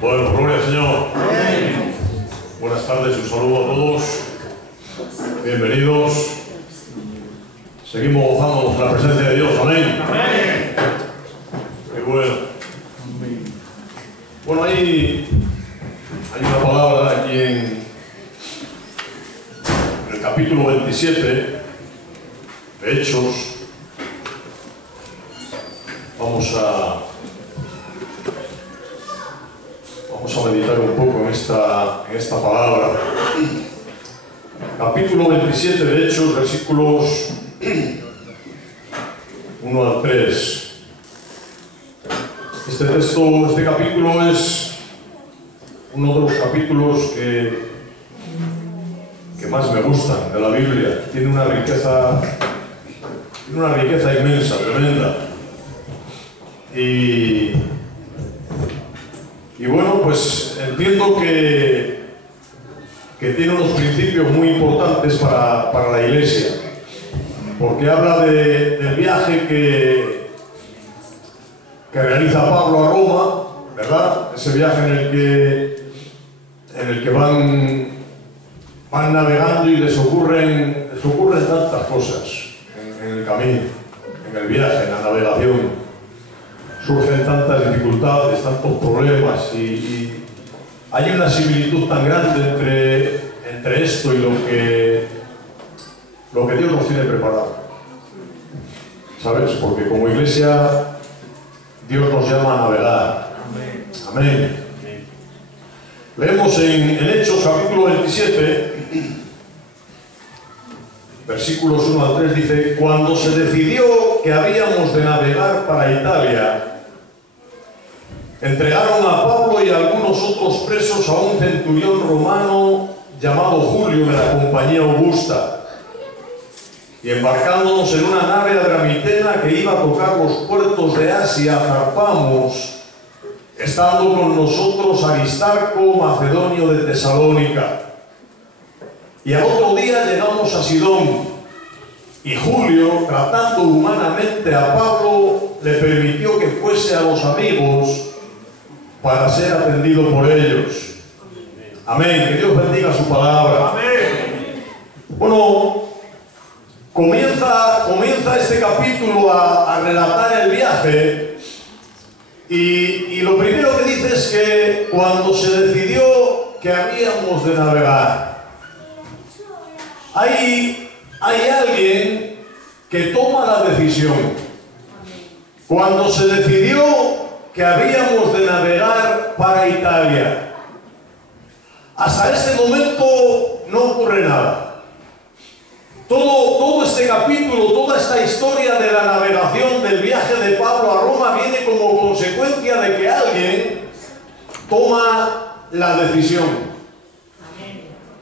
Bueno, gloria al Señor. Amén. Buenas tardes, un saludo a todos. Bienvenidos. Seguimos gozándonos de la presencia de Dios. Amén. Amén. Qué bueno. Bueno, hay una palabra aquí en el capítulo 27 de Hechos. Vamos a meditar un poco en esta palabra. Capítulo 27 de Hechos, versículos 1 al 3. Este capítulo es uno de los capítulos que más me gustan de la Biblia. Tiene una riqueza inmensa, tremenda. Y bueno, pues entiendo que tiene unos principios muy importantes para la Iglesia, porque habla del viaje que realiza Pablo a Roma, ¿verdad? Ese viaje en el que van navegando y les ocurren tantas cosas en el camino, en el viaje, en la navegación. Surgen tantas dificultades, tantos problemas y hay una similitud tan grande entre esto y lo que Dios nos tiene preparado. ¿Sabes? Porque como iglesia Dios nos llama a navegar. Amén. Leemos en Hechos capítulo 27, versículos 1 al 3, dice: cuando se decidió que habíamos de navegar para Italia, entregaron a Pablo y a algunos otros presos a un centurión romano llamado Julio de la compañía Augusta. Y embarcándonos en una nave adramitena que iba a tocar los puertos de Asia, zarpamos, estando con nosotros Aristarco, macedonio de Tesalónica. Y al otro día llegamos a Sidón, y Julio, tratando humanamente a Pablo, le permitió que fuese a los amigos para ser atendido por ellos. Amén. Que Dios bendiga su palabra. Amén. Bueno, comienza este capítulo a relatar el viaje y lo primero que dice es que cuando se decidió que habíamos de navegar, hay alguien que toma la decisión. Cuando se decidió que habíamos de navegar para Italia, hasta este momento no ocurre nada. Todo este capítulo, toda esta historia de la navegación del viaje de Pablo a Roma viene como consecuencia de que alguien toma la decisión.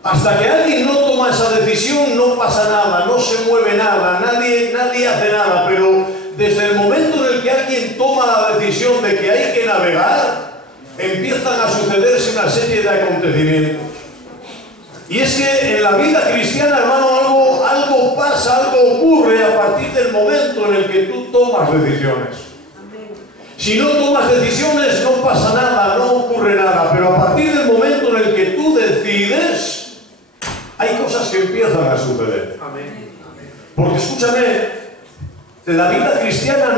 Hasta que alguien no toma esa decisión no pasa nada, no se mueve nada, nadie hace nada, pero desde el momento en el que alguien toma la decisión de que hay que navegar, empiezan a sucederse una serie de acontecimientos. Y es que en la vida cristiana, hermano, algo pasa, algo ocurre a partir del momento en el que tú tomas decisiones. Si no tomas decisiones, no pasa nada, no ocurre nada, pero a partir del momento en el que tú decides, hay cosas que empiezan a suceder. Porque escúchame, la vida cristiana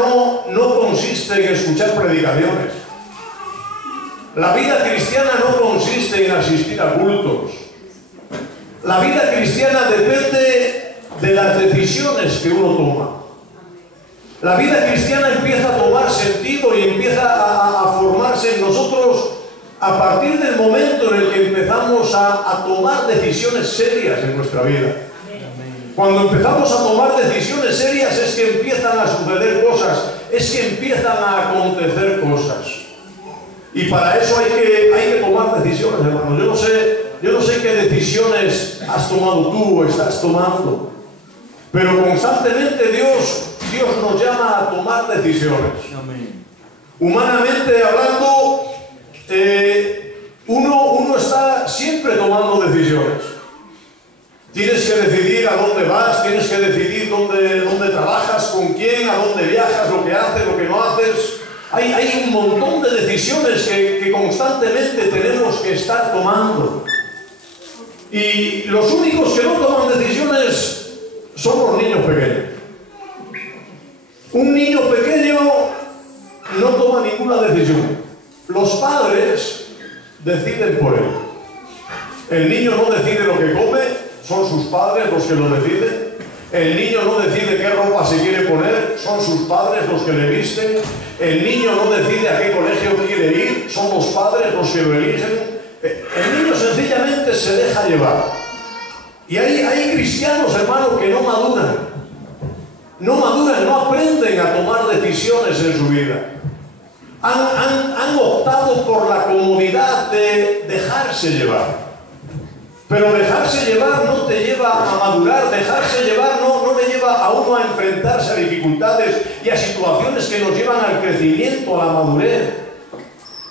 no consiste en escuchar predicaciones. La vida cristiana no consiste en asistir a cultos. La vida cristiana depende de las decisiones que uno toma. La vida cristiana empieza a tomar sentido y empieza a formarse en nosotros a partir del momento en el que empezamos a tomar decisiones serias en nuestra vida. Cuando empezamos a tomar decisiones serias es que empiezan a suceder cosas, es que empiezan a acontecer cosas. Y para eso hay que tomar decisiones, hermano. Yo no sé qué decisiones has tomado tú o estás tomando, pero constantemente Dios nos llama a tomar decisiones. Amén. Humanamente hablando, uno está siempre tomando decisiones. Tienes que decidir a dónde vas, tienes que decidir dónde trabajas, con quién, a dónde viajas, lo que haces, lo que no haces. Hay un montón de decisiones que constantemente tenemos que estar tomando. Y los únicos que no toman decisiones son los niños pequeños. Un niño pequeño no toma ninguna decisión. Los padres deciden por él. El niño no decide lo que come, son sus padres los que lo deciden. El niño no decide qué ropa se quiere poner, son sus padres los que le visten. El niño no decide a qué colegio quiere ir, son los padres los que lo eligen. El niño sencillamente se deja llevar. Y hay cristianos, hermanos, que no maduran. No aprenden a tomar decisiones en su vida. Han optado por la comodidad de dejarse llevar. Pero dejarse llevar no te lleva a madurar, dejarse llevar no le lleva a uno a enfrentarse a dificultades y a situaciones que nos llevan al crecimiento, a la madurez.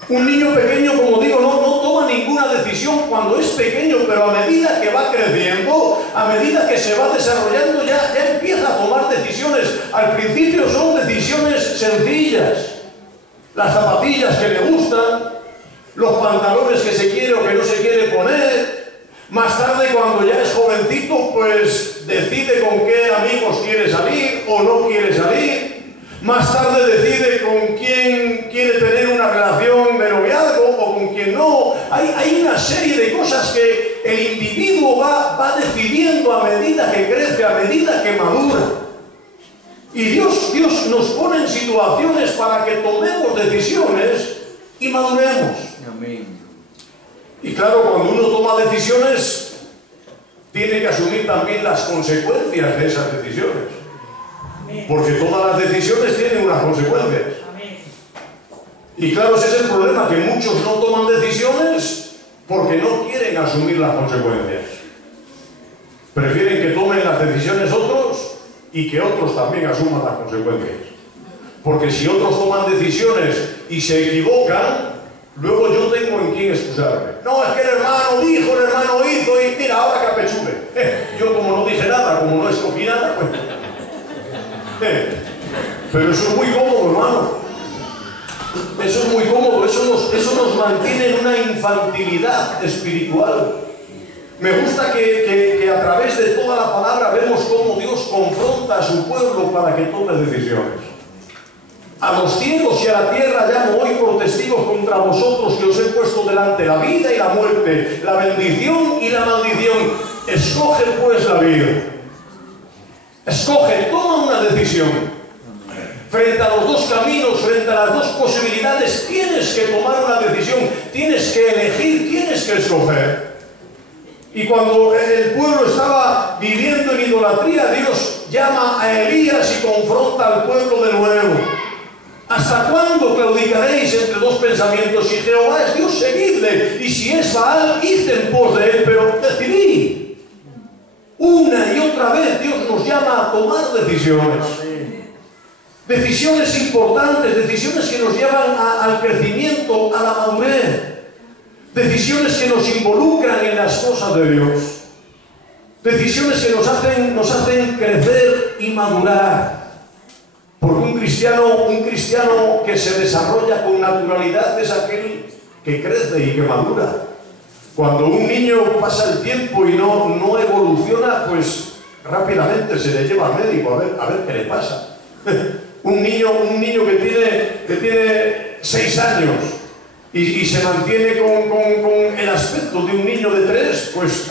Un niño pequeño, como digo, no toma ninguna decisión cuando es pequeño, pero a medida que va creciendo, a medida que se va desarrollando, ya empieza a tomar decisiones. Al principio son decisiones sencillas. Las zapatillas que le gustan, los pantalones que se quiere o que no se quiere poner. Más tarde, cuando ya es jovencito, pues decide con qué amigos quiere salir o no quiere salir. Más tarde decide con quién quiere tener una relación de noviazgo o con quién no. Hay una serie de cosas que el individuo va decidiendo a medida que crece, a medida que madura. Y Dios nos pone en situaciones para que tomemos decisiones y maduremos. Amén. Y claro, cuando uno toma decisiones, tiene que asumir también las consecuencias de esas decisiones. Porque todas las decisiones tienen unas consecuencias. Y claro, ese es el problema, que muchos no toman decisiones porque no quieren asumir las consecuencias. Prefieren que tomen las decisiones otros y que otros también asuman las consecuencias. Porque si otros toman decisiones y se equivocan, luego yo tengo en quién excusarme. No, es que el hermano dijo, el hermano hizo y mira, ahora que apechule. Yo como no dije nada, como no escogí nada, pues... Pero eso es muy cómodo, hermano. Eso es muy cómodo, eso nos mantiene en una infantilidad espiritual. Me gusta que a través de toda la palabra vemos cómo Dios confronta a su pueblo para que tome decisiones. A los cielos y a la tierra llamo hoy por testigos contra vosotros que os he puesto delante la vida y la muerte, la bendición y la maldición. Escoge pues la vida. Escoge, toma una decisión. Frente a los dos caminos, frente a las dos posibilidades, tienes que tomar una decisión, tienes que elegir, tienes que escoger. Y cuando el pueblo estaba viviendo en idolatría, Dios llama a Elías y confronta al pueblo de nuevo. ¿Hasta cuándo claudicaréis entre dos pensamientos? Si Jehová es Dios, seguidle, y si es Baal, id en pos de él, pero decidid. Una y otra vez Dios nos llama a tomar decisiones. Decisiones importantes, decisiones que nos llevan al crecimiento, a la madurez. Decisiones que nos involucran en las cosas de Dios. Decisiones que nos hacen crecer y madurar. Porque un cristiano que se desarrolla con naturalidad es aquel que crece y que madura. Cuando un niño pasa el tiempo y no evoluciona, pues rápidamente se le lleva al médico a ver qué le pasa. Un niño que tiene 6 años y se mantiene con el aspecto de un niño de 3, pues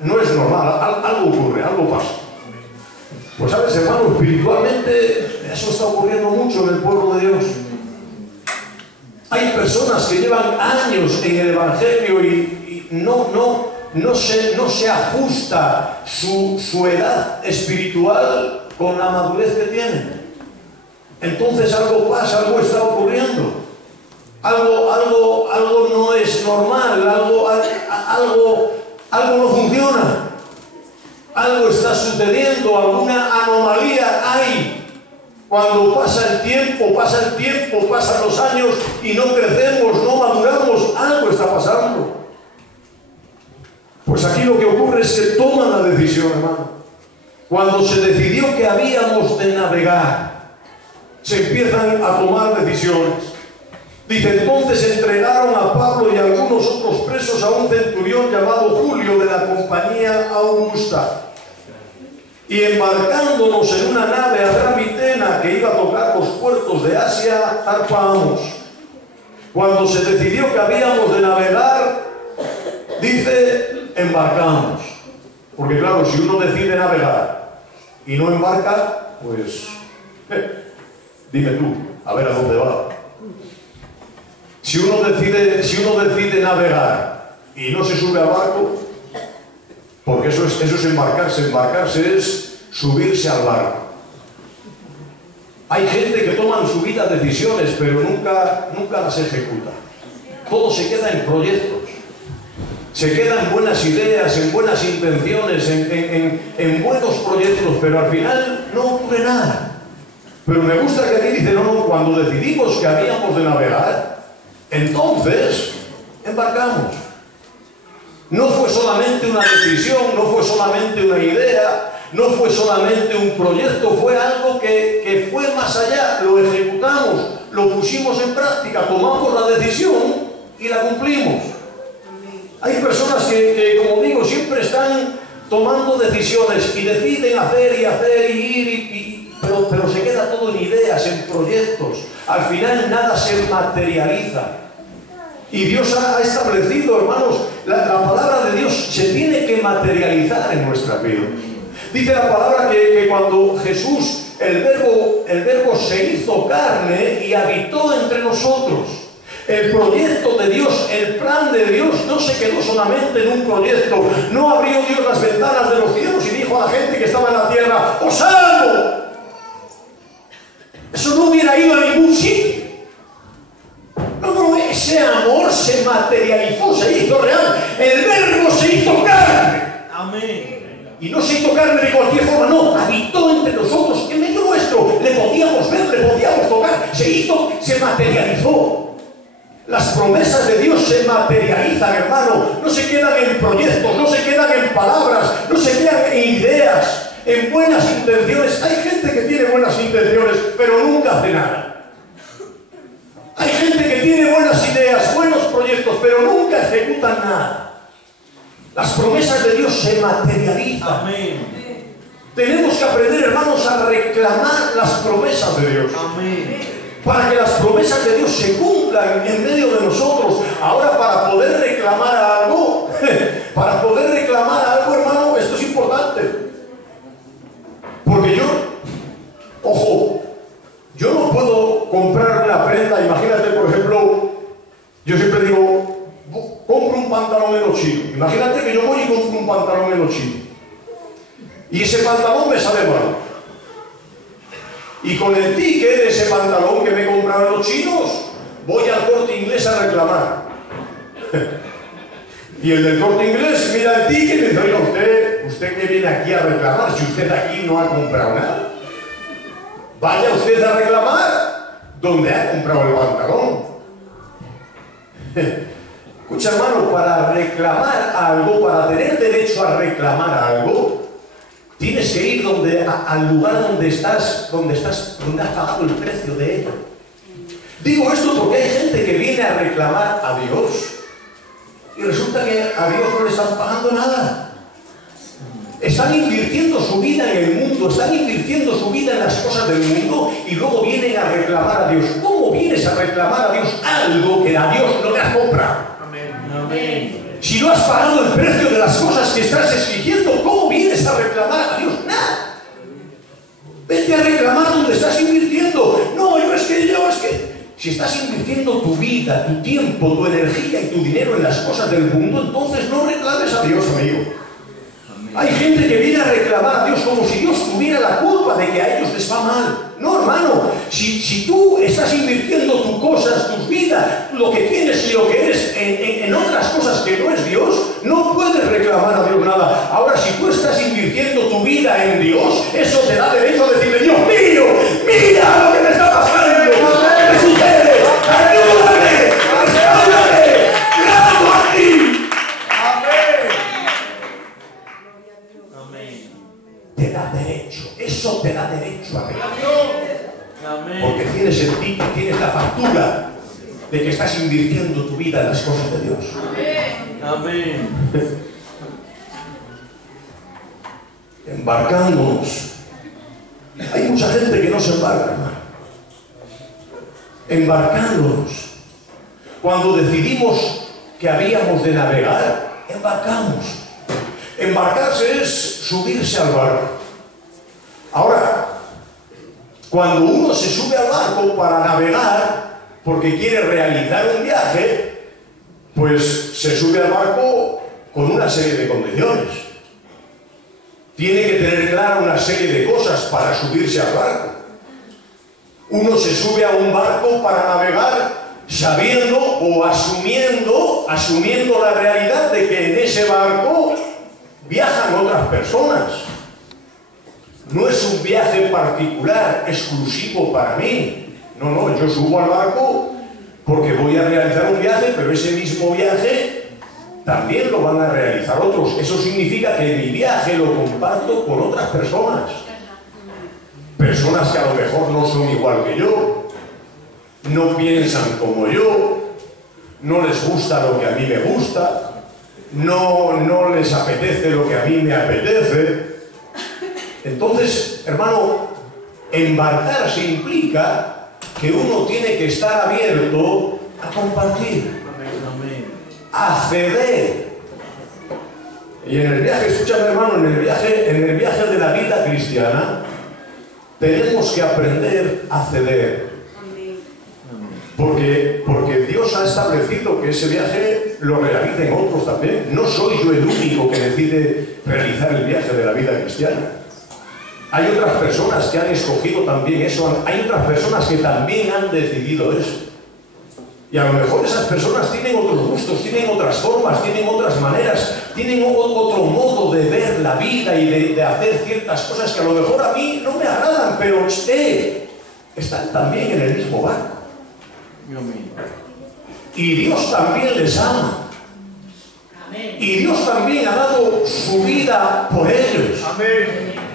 no es normal, algo ocurre, algo pasa. Pues sabes, hermano, espiritualmente eso está ocurriendo mucho en el pueblo de Dios. Hay personas que llevan años en el Evangelio y no se ajusta su edad espiritual con la madurez que tienen. Entonces algo pasa, algo está ocurriendo. Algo no es normal, algo no funciona. Algo está sucediendo, alguna anomalía hay. Cuando pasa el tiempo, pasan los años y no crecemos, no maduramos, algo está pasando. Pues aquí lo que ocurre es que toman la decisión, hermano. Cuando se decidió que habíamos de navegar, se empiezan a tomar decisiones. decisiones. Dice, entonces entregaron a Pablo y a algunos otros presos a un centurión llamado Julio de la compañía Augusta. Y embarcándonos en una nave Adramitena que iba a tocar los puertos de Asia, zarpamos. Cuando se decidió que habíamos de navegar, dice, embarcamos. Porque claro, si uno decide navegar y no embarca, pues, dime tú, a ver a dónde va. Si uno decide navegar y no se sube al barco, porque eso es embarcarse. Embarcarse es subirse al barco. Hay gente que toma en su vida decisiones, pero nunca las ejecuta. Todo se queda en proyectos. Se queda en buenas ideas, en buenas intenciones, en buenos proyectos, pero al final no ocurre nada. Pero me gusta que aquí dice, no, cuando decidimos que habíamos de navegar, entonces embarcamos. No fue solamente una decisión, no fue solamente una idea, no fue solamente un proyecto, fue algo que fue más allá. Lo ejecutamos, lo pusimos en práctica, tomamos la decisión y la cumplimos. Hay personas que, como digo, siempre están tomando decisiones y deciden hacer y ir, pero se queda todo en ideas, en proyectos. Al final nada se materializa. Y Dios ha establecido, hermanos, la palabra de Dios se tiene que materializar en nuestras vidas. Dice la palabra que cuando Jesús, el verbo se hizo carne y habitó entre nosotros. El proyecto de Dios, el plan de Dios no se quedó solamente en un proyecto. No abrió Dios las ventanas de los cielos y dijo a la gente que estaba en la tierra, ¡os salvo! Eso no hubiera ido a ningún sitio. No, ese amor se materializó, se hizo real. El verbo se hizo carne. Amén. Y no se hizo carne de cualquier forma, no. Habitó entre nosotros, en medio nuestro. Le podíamos ver, le podíamos tocar. Se materializó. Las promesas de Dios se materializan, hermano. No se quedan en proyectos, no se quedan en palabras, no se quedan en ideas, en buenas intenciones. Hay gente que tiene buenas intenciones, pero nunca hace nada. Hay gente que tiene buenas ideas, buenos proyectos, pero nunca ejecutan nada. Las promesas de Dios se materializan. Amén. Tenemos que aprender, hermanos, a reclamar las promesas de Dios. Amén. Para que las promesas de Dios se cumplan en medio de nosotros. Ahora, para poder reclamar algo, hermano, esto es importante. Porque yo no puedo comprar una prenda. Imagínate, por ejemplo, yo siempre digo, compro un pantalón en los chinos. Imagínate que yo voy y compro un pantalón en los chinos. Y ese pantalón me sale mal. Y con el ticket de ese pantalón que me compraron los chinos, voy al Corte Inglés a reclamar. Y el del Corte Inglés mira el ticket y me dice, oiga, usted que viene aquí a reclamar, si usted aquí no ha comprado nada. Vaya usted a reclamar donde ha comprado el pantalón. Escucha, hermano, para reclamar algo, para tener derecho a reclamar algo, tienes que ir al lugar donde has pagado el precio de ello. Digo esto porque hay gente que viene a reclamar a Dios y resulta que a Dios no le están pagando nada. Están invirtiendo su vida en el mundo, están invirtiendo su vida en las cosas del mundo y luego vienen a reclamar a Dios. ¿Cómo vienes a reclamar a Dios algo que a Dios no le has comprado? Amén. Si no has pagado el precio de las cosas que estás exigiendo, ¿cómo vienes a reclamar a Dios? Nada. Vete a reclamar donde estás invirtiendo. No, es que... Si estás invirtiendo tu vida, tu tiempo, tu energía y tu dinero en las cosas del mundo, entonces no reclames a Dios, amigo. Hay gente que viene a reclamar a Dios como si Dios tuviera la culpa de que a ellos les va mal. No, hermano, si tú estás invirtiendo tus cosas, tus vidas, lo que tienes y lo que eres en otras cosas que no es Dios, no puedes reclamar a Dios nada. Ahora, si tú estás invirtiendo tu vida en Dios, eso te da derecho a decirle, Dios mío, mira lo que me está pasando, ¿qué me sucede? ¡Ayúdame! ¡Ayúdame! ¡Clamo a ti! Te da derecho, eso te da derecho a reclamar. Amén. Porque tienes el ticket, tienes la factura de que estás invirtiendo tu vida en las cosas de Dios. Amén. Embarcándonos. Hay mucha gente que no se embarca, hermano. Embarcándonos. Cuando decidimos que habíamos de navegar, embarcamos. Embarcarse es subirse al barco. Ahora, cuando uno se sube al barco para navegar, porque quiere realizar un viaje, pues se sube al barco con una serie de condiciones. Tiene que tener clara una serie de cosas para subirse al barco. Uno se sube a un barco para navegar sabiendo o asumiendo la realidad de que en ese barco viajan otras personas. No es un viaje particular, exclusivo para mí. No, yo subo al barco porque voy a realizar un viaje, pero ese mismo viaje también lo van a realizar otros. Eso significa que mi viaje lo comparto con otras personas. Personas que a lo mejor no son igual que yo, no piensan como yo, no les gusta lo que a mí me gusta, no les apetece lo que a mí me apetece. Entonces, hermano, embarcarse implica que uno tiene que estar abierto a compartir, a ceder. Y en el viaje, escúchame hermano, en el viaje de la vida cristiana, tenemos que aprender a ceder. Porque Dios ha establecido que ese viaje lo realicen otros también. No soy yo el único que decide realizar el viaje de la vida cristiana. Hay otras personas que han escogido también eso. Hay otras personas que también han decidido eso. Y a lo mejor esas personas tienen otros gustos, tienen otras formas, tienen otras maneras, tienen otro modo de ver la vida y de hacer ciertas cosas que a lo mejor a mí no me agradan, pero están también en el mismo barco. Y Dios también les ama. Y Dios también ha dado su vida por ellos.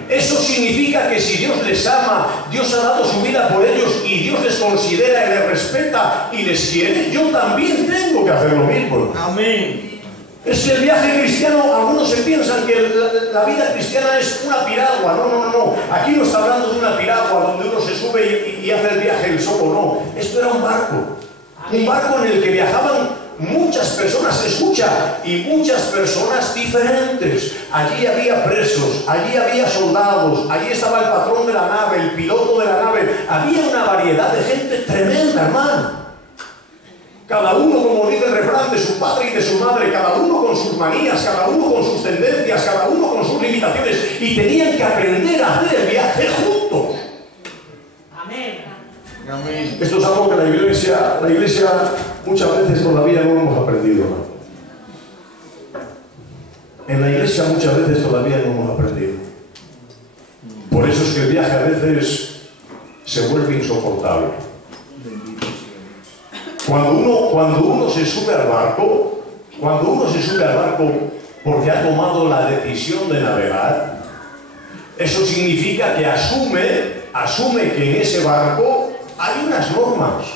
Eso significa que si Dios les ama, Dios ha dado su vida por ellos y Dios les considera y les respeta y les quiere, yo también tengo que hacer lo mismo. Amén. Es que el viaje cristiano, algunos se piensan que la vida cristiana es una piragua. No. Aquí no está hablando de una piragua donde uno se sube y hace el viaje él solo, no. Esto era un barco. Un barco en el que viajaban muchas personas, escucha, y muchas personas diferentes. Allí había presos, allí había soldados, allí estaba el patrón de la nave, el piloto de la nave. Había una variedad de gente tremenda, hermano. Cada uno, como dice el refrán, de su padre y de su madre, cada uno con sus manías, cada uno con sus tendencias, cada uno con sus limitaciones, y tenían que aprender a hacer el viaje juntos. Amén. Esto es algo que la iglesia muchas veces todavía no hemos aprendido, ¿no? En la iglesia muchas veces todavía no hemos aprendido. Por eso es que el viaje a veces se vuelve insoportable. Cuando uno se sube al barco, porque ha tomado la decisión de navegar, eso significa que asume que en ese barco hay unas normas,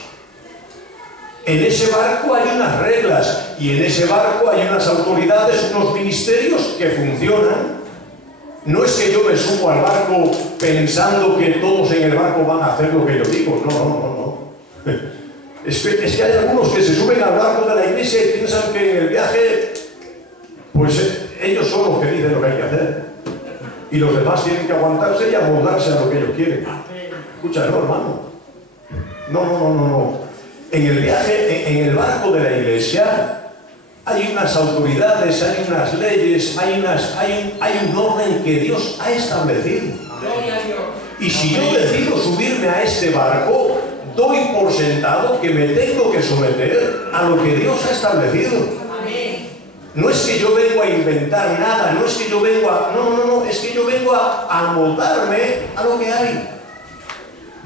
en ese barco hay unas reglas y en ese barco hay unas autoridades, unos ministerios que funcionan. No es que yo me subo al barco pensando que todos en el barco van a hacer lo que yo digo, no. Es que hay algunos que se suben al barco de la iglesia y piensan que en el viaje, pues ellos son los que dicen lo que hay que hacer. Y los demás tienen que aguantarse y amoldarse a lo que ellos quieren. Escúchalo, hermano. No. En el viaje, en el barco de la iglesia, hay unas autoridades, hay unas leyes, hay un orden que Dios ha establecido. Y si yo decido subirme a este barco, doy por sentado que me tengo que someter a lo que Dios ha establecido. No es que yo vengo a inventar nada, no es que yo vengo a... No, es que yo vengo a amoldarme a lo que hay.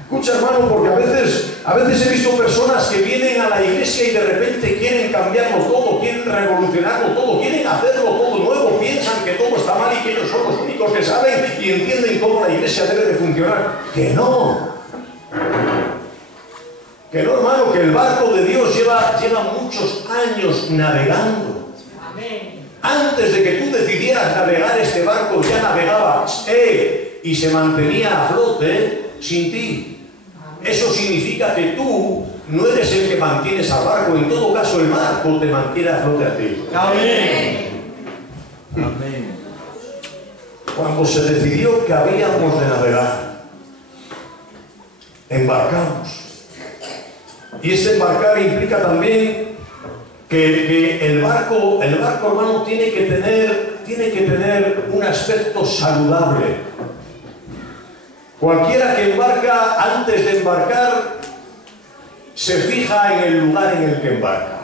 Escucha, hermano, porque a veces he visto personas que vienen a la iglesia y de repente quieren cambiarlo todo, quieren revolucionarlo todo, quieren hacerlo todo nuevo, piensan que todo está mal y que ellos son los únicos que saben y entienden cómo la iglesia debe de funcionar. Que no. Que no, hermano, que el barco de Dios lleva muchos años navegando. Amén. Antes de que tú decidieras navegar este barco, ya navegabas, y se mantenía a flote sin ti. Eso significa que tú no eres el que mantienes al barco, en todo caso el barco te mantiene a flote a ti. Amén. Amén. Cuando se decidió que habíamos de navegar, embarcamos. Y ese embarcar implica también que el barco, hermano, tiene que tener un aspecto saludable. Cualquiera que embarca, antes de embarcar, se fija en el lugar en el que embarca.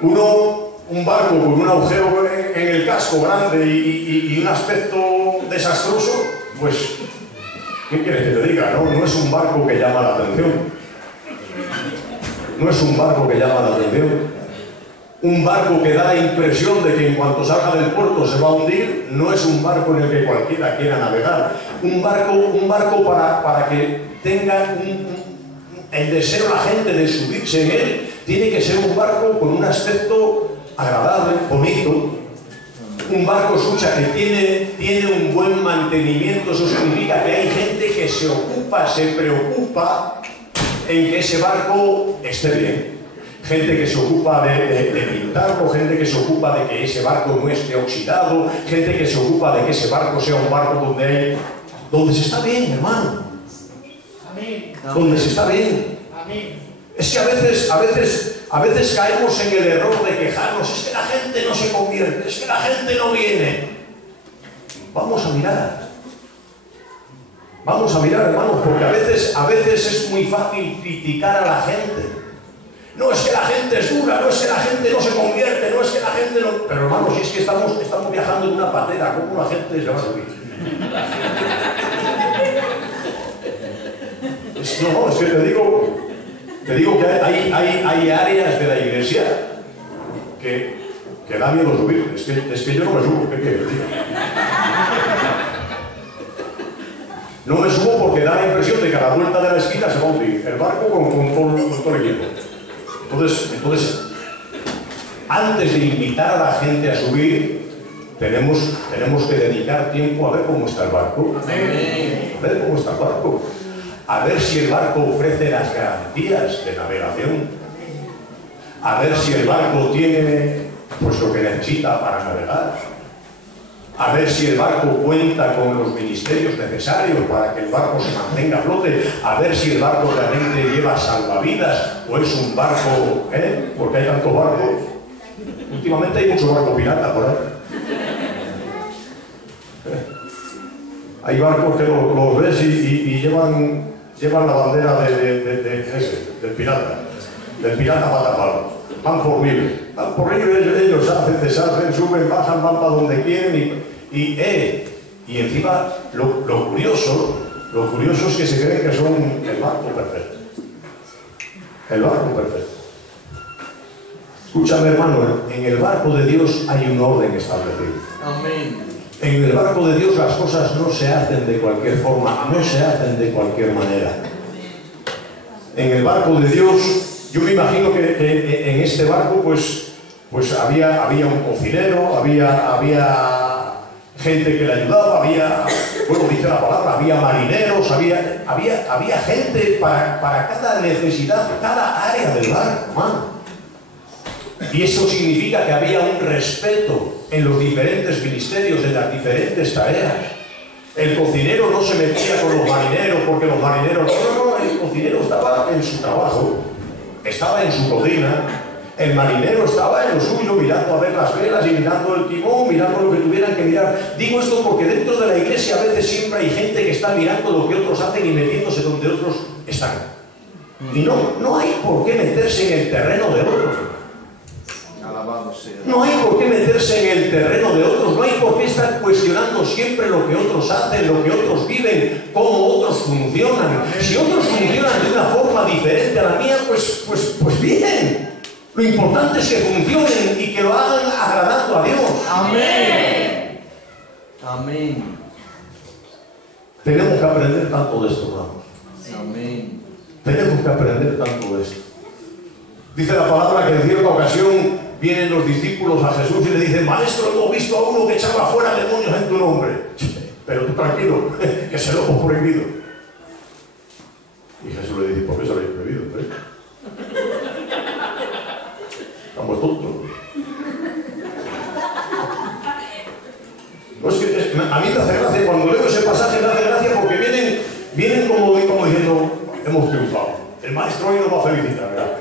Un barco con un agujero en el casco grande y un aspecto desastroso, pues, ¿qué quieres que te diga? No es un barco que llama la atención. No es un barco que llama la atención. Un barco que da la impresión de que en cuanto salga del puerto se va a hundir, no es un barco en el que cualquiera quiera navegar. Un barco para que tenga el deseo la gente de subirse en él, tiene que ser un barco con un aspecto agradable, bonito. Un barco, escucha, que tiene un buen mantenimiento. Eso significa que hay gente que se preocupa en que ese barco esté bien. Gente que se ocupa de pintarlo, gente que se ocupa de que ese barco no esté oxidado, gente que se ocupa de que ese barco sea un barco donde se está bien, hermano. Amén. Donde se está bien. Amén. Es que a veces caemos en el error de quejarnos. Es que la gente no se convierte, es que la gente no viene. Vamos a mirar. Vamos a mirar, hermanos, porque a veces es muy fácil criticar a la gente. No, es que la gente es dura, no es que la gente no se convierte, no es que la gente no... Pero hermanos, si es que estamos viajando en una patera, ¿cómo la gente se va a subir? Es que te digo que hay áreas de la iglesia que da miedo subir. Es que yo no me subo, ¿qué quieres decir? No me subo porque da la impresión de que a la vuelta de la esquina se va a hundir el barco con todo el equipo. Entonces, antes de invitar a la gente a subir, tenemos que dedicar tiempo a ver cómo está el barco. A ver cómo está el barco. A ver si el barco ofrece las garantías de navegación. A ver si el barco tiene pues lo que necesita para navegar. A ver si el barco cuenta con los ministerios necesarios para que el barco se mantenga a flote, a ver si el barco realmente lleva salvavidas o es un barco, porque hay tantos barcos. Últimamente hay mucho barco pirata por ahí. Hay barcos que los ves y llevan la bandera del pirata patapalo. Van por libre, ellos hacen, deshacen, suben, bajan, van para donde quieren y encima lo curioso es que se creen que son el barco perfecto. El barco perfecto. Escúchame, hermano, en el barco de Dios hay un orden establecido. Amén. En el barco de Dios las cosas no se hacen de cualquier forma, no se hacen de cualquier manera. En el barco de Dios, yo me imagino que en este barco pues había un cocinero, había gente que le ayudaba, dice la palabra, había marineros, había gente para cada necesidad, cada área del barco, hermano. Y eso significa que había un respeto en los diferentes ministerios, en las diferentes tareas. El cocinero no se metía con los marineros porque los marineros... No, el cocinero estaba en su trabajo, estaba en su cocina. El marinero estaba en lo suyo, mirando a ver las velas y mirando el timón, mirando lo que tuvieran que mirar. Digo esto porque dentro de la iglesia a veces siempre hay gente que está mirando lo que otros hacen y metiéndose donde otros están. Y no hay por qué meterse en el terreno de otros. No hay por qué meterse en el terreno de otros, no hay por qué estar cuestionando siempre lo que otros hacen, lo que otros viven, cómo otros funcionan. Si otros funcionan de una forma diferente a la mía, pues bien. Lo importante es que funcionen y que lo hagan agradando a Dios. Amén. Amén. Tenemos que aprender tanto de esto, hermanos. Amén. Tenemos que aprender tanto de esto. Dice la palabra que en cierta ocasión vienen los discípulos a Jesús y le dicen: Maestro, hemos visto a uno que echaba fuera demonios en tu nombre. Pero tú tranquilo, que se lo hemos prohibido. Y Jesús le dice: ¿por qué se lo habéis prohibido? Estamos tontos. No, es que a mí me hace gracia, cuando leo ese pasaje me hace gracia porque vienen como diciendo: hemos triunfado. El maestro hoy nos va a felicitar, ¿verdad?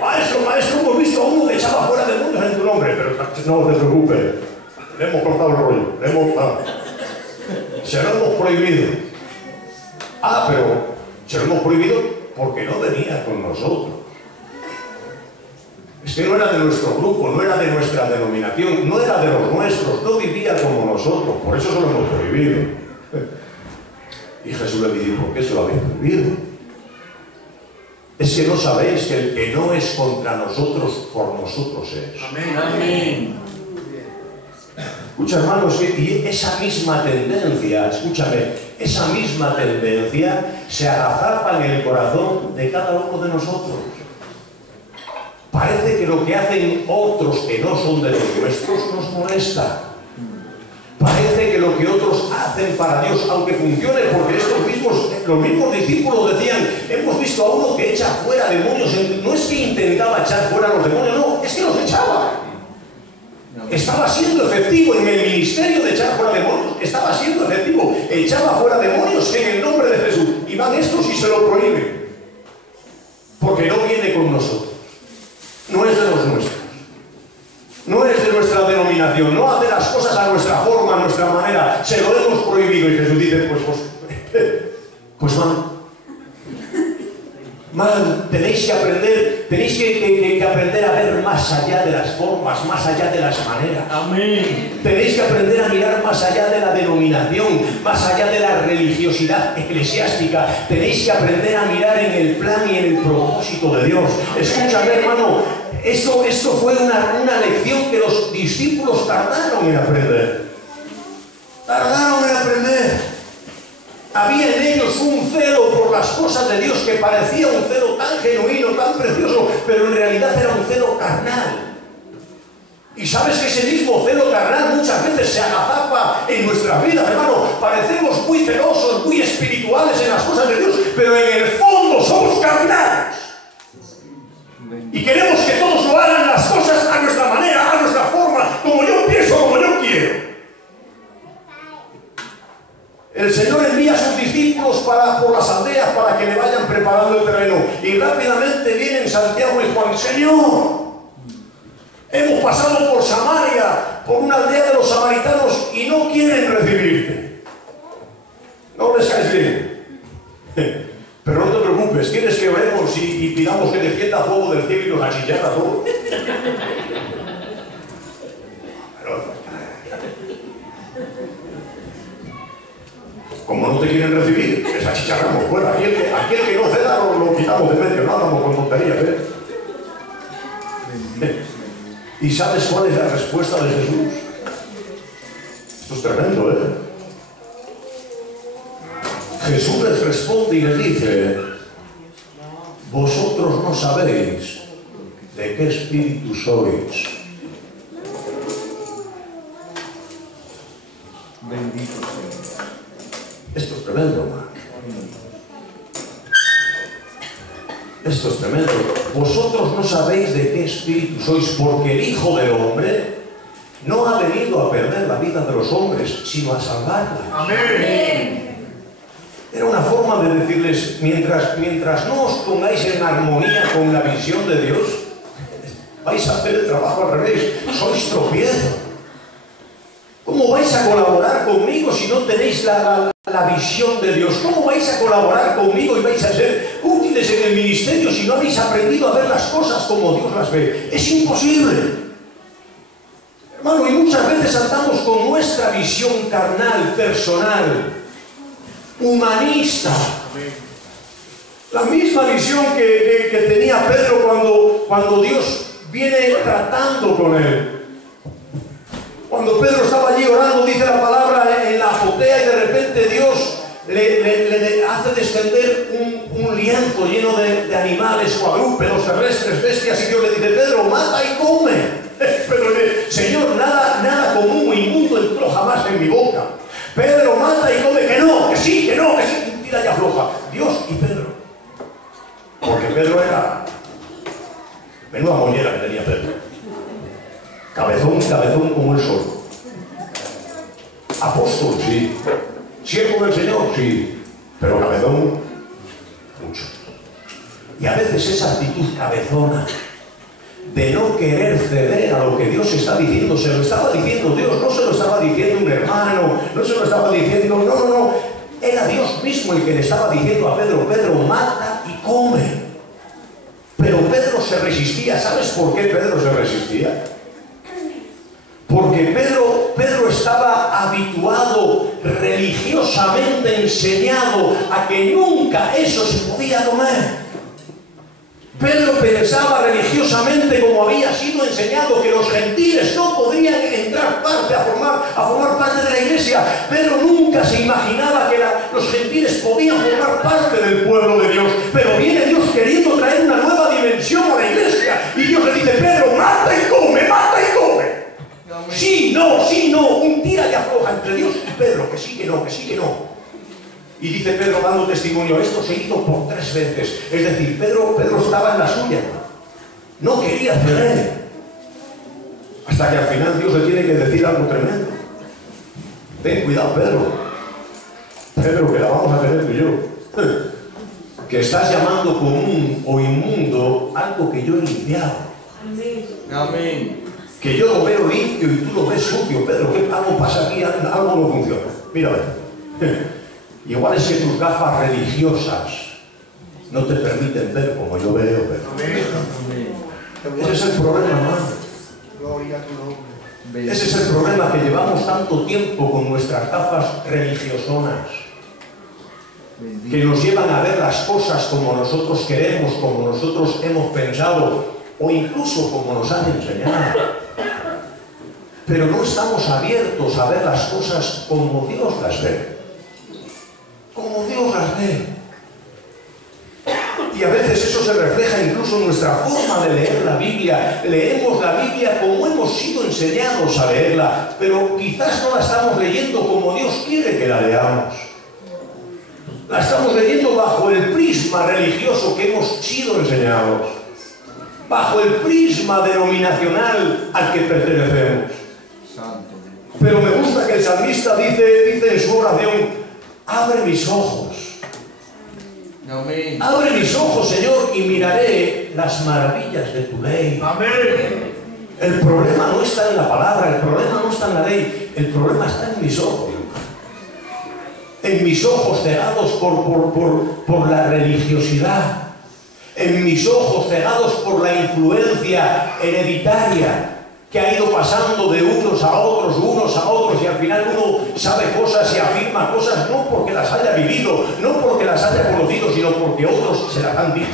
Maestro, hemos visto a uno que echaba fuera demonios en tu nombre. Pero no se preocupe, le hemos cortado el rollo, se lo hemos prohibido. Pero se lo hemos prohibido porque no venía con nosotros. Es que no era de nuestro grupo, no era de nuestra denominación, no era de los nuestros, no vivía como nosotros, por eso se lo hemos prohibido. Y Jesús le dice: ¿por qué se lo habéis prohibido? Es que no sabéis que el que no es contra nosotros, por nosotros es. Amén. Amén. Escucha, hermanos, y esa misma tendencia, escúchame, esa misma tendencia se agazapa en el corazón de cada uno de nosotros. Parece que lo que hacen otros que no son de los nuestros nos molesta. Parece que lo que otros hacen para Dios, aunque funcione, porque los mismos discípulos decían: hemos visto a uno que echa fuera demonios. No es que intentaba echar fuera los demonios, no, es que los echaba. Estaba siendo efectivo en el ministerio de echar fuera demonios. Estaba siendo efectivo. Echaba fuera demonios en el nombre de Jesús. Y van estos y se lo prohíben. Porque no viene con nosotros. No es de los nuestros. No es de nuestra denominación. No hace las cosas a nuestra forma, a nuestra manera. Se lo hemos prohibido. Y Jesús dice: pues mal, tenéis que aprender, que aprender a ver más allá de las formas, más allá de las maneras. Amén. Tenéis que aprender a mirar más allá de la denominación, más allá de la religiosidad eclesiástica. Tenéis que aprender a mirar en el plan y en el propósito de Dios. Escúchame, hermano, esto fue una lección que los discípulos tardaron en aprender. Tardaron en aprender. Había en ellos un celo por las cosas de Dios que parecía un celo tan genuino, tan precioso, pero en realidad era un celo carnal. Y sabes que ese mismo celo carnal muchas veces se agazapa en nuestras vidas, hermano. Parecemos muy celosos, muy espirituales en las cosas de Dios, pero en el fondo somos carnales. Y queremos que todos lo hagan las cosas a nuestra manera, a nuestra forma, como yo pienso, como yo quiero. El Señor envía a sus discípulos por las aldeas para que le vayan preparando el terreno. Y rápidamente vienen Santiago y Juan: Señor, hemos pasado por Samaria, por una aldea de los samaritanos, y no quieren recibirte. No les caes bien. Pero no te preocupes, ¿quieres que oremos y pidamos que descienda fuego del cielo y nos achillara todo? Como no te quieren recibir, les achicharramos fuera. Aquel que no ceda lo quitamos de medio, no hablamos con tonterías, ¿Y sabes cuál es la respuesta de Jesús? Esto es tremendo, Jesús les responde y les dice: vosotros no sabéis de qué espíritu sois. Bendito sea. Esto es tremendo, hermano. Esto es tremendo. Vosotros no sabéis de qué espíritu sois, porque el Hijo del Hombre no ha venido a perder la vida de los hombres, sino a salvarla. Amén. Era una forma de decirles: mientras no os pongáis en armonía con la visión de Dios, vais a hacer el trabajo al revés. Sois tropiezo. ¿Cómo vais a colaborar conmigo si no tenéis la visión de Dios? ¿Cómo vais a colaborar conmigo y vais a ser útiles en el ministerio si no habéis aprendido a ver las cosas como Dios las ve? Es imposible. Hermano, y muchas veces andamos con nuestra visión carnal, personal, humanista. La misma visión que tenía Pedro cuando Dios viene tratando con él. Cuando Pedro estaba allí orando, dice la palabra, en la azotea, y de repente Dios le hace descender un lienzo lleno de animales cuadrúpedos, terrestres, bestias, y Dios le dice: Pedro, mata y come. Pedro le dice: Señor, nada común o inmundo entró jamás en mi boca. Pedro, mata y come. Que no, que sí, que no, que sí. Tira y afloja. Dios y Pedro. Porque Pedro era... menuda mollera que tenía Pedro. Cabezón como el sol. Apóstol, sí. Siervo del Señor, sí. Pero cabezón, mucho. Y a veces esa actitud cabezona de no querer ceder a lo que Dios está diciendo, se lo estaba diciendo Dios, no se lo estaba diciendo un hermano, no se lo estaba diciendo, no. Era Dios mismo el que le estaba diciendo a Pedro: Pedro, mata y come. Pero Pedro se resistía. ¿Sabes por qué Pedro se resistía? Porque Pedro estaba habituado, religiosamente enseñado, a que nunca eso se podía comer. Pedro pensaba religiosamente, como había sido enseñado, que los gentiles no podrían entrar a formar parte de la iglesia. Pedro nunca se imaginaba que los gentiles podían formar parte del pueblo de Dios. Pero viene Dios queriendo traer una nueva dimensión a la iglesia. Y Dios le dice: Pedro, mata y come, mata y come. Sí, no, un tira y afloja entre Dios y Pedro, que sí, que no, que sí, que no. Y dice Pedro, dando testimonio: esto se hizo por 3 veces. Es decir, Pedro estaba en la suya. No quería ceder. Hasta que al final Dios le tiene que decir algo tremendo. Ten cuidado, Pedro, que la vamos a tener tú y yo. Que estás llamando común o inmundo algo que yo he limpiado. Amén. Que yo lo veo limpio y tú lo ves sucio. Pedro, ¿qué algo pasa aquí? Algo no funciona. Mira, a ver. Igual es que tus gafas religiosas no te permiten ver como yo veo, Pedro. Ese es el problema, hermano. Gloria a tu nombre. Ese es el problema, que llevamos tanto tiempo con nuestras gafas religiosonas, que nos llevan a ver las cosas como nosotros queremos, como nosotros hemos pensado, o incluso como nos han enseñado. Pero no estamos abiertos a ver las cosas como Dios las ve. Como Dios las ve. Y a veces eso se refleja incluso en nuestra forma de leer la Biblia. Leemos la Biblia como hemos sido enseñados a leerla, pero quizás no la estamos leyendo como Dios quiere que la leamos. La estamos leyendo bajo el prisma religioso que hemos sido enseñados, bajo el prisma denominacional al que pertenecemos. Pero me gusta que el salmista dice en su oración: abre mis ojos. Amén. Abre mis ojos, Señor, y miraré las maravillas de tu ley. Amén. El problema no está en la palabra, el problema no está en la ley, el problema está en mis ojos. En mis ojos cegados por la religiosidad. En mis ojos cegados por la influencia hereditaria que ha ido pasando de unos a otros, y al final uno sabe cosas y afirma cosas no porque las haya vivido, no porque las haya conocido, sino porque otros se las han dicho.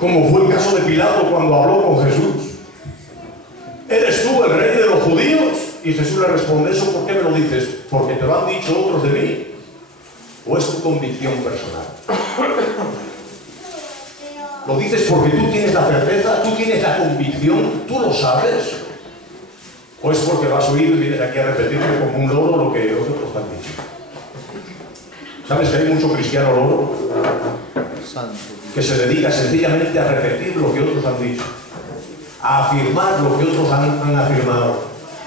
Como fue el caso de Pilato cuando habló con Jesús: ¿eres tú el rey de los judíos? Y Jesús le responde: ¿eso por qué me lo dices? ¿Porque te lo han dicho otros de mí? ¿O es tu convicción personal? ¿Lo dices porque tú tienes la certeza, tú tienes la convicción, tú lo sabes? ¿O es porque vas a oír y vienes aquí a repetirme como un loro lo que otros te han dicho? ¿Sabes que hay mucho cristiano loro que se dedica sencillamente a repetir lo que otros han dicho, a afirmar lo que otros han afirmado,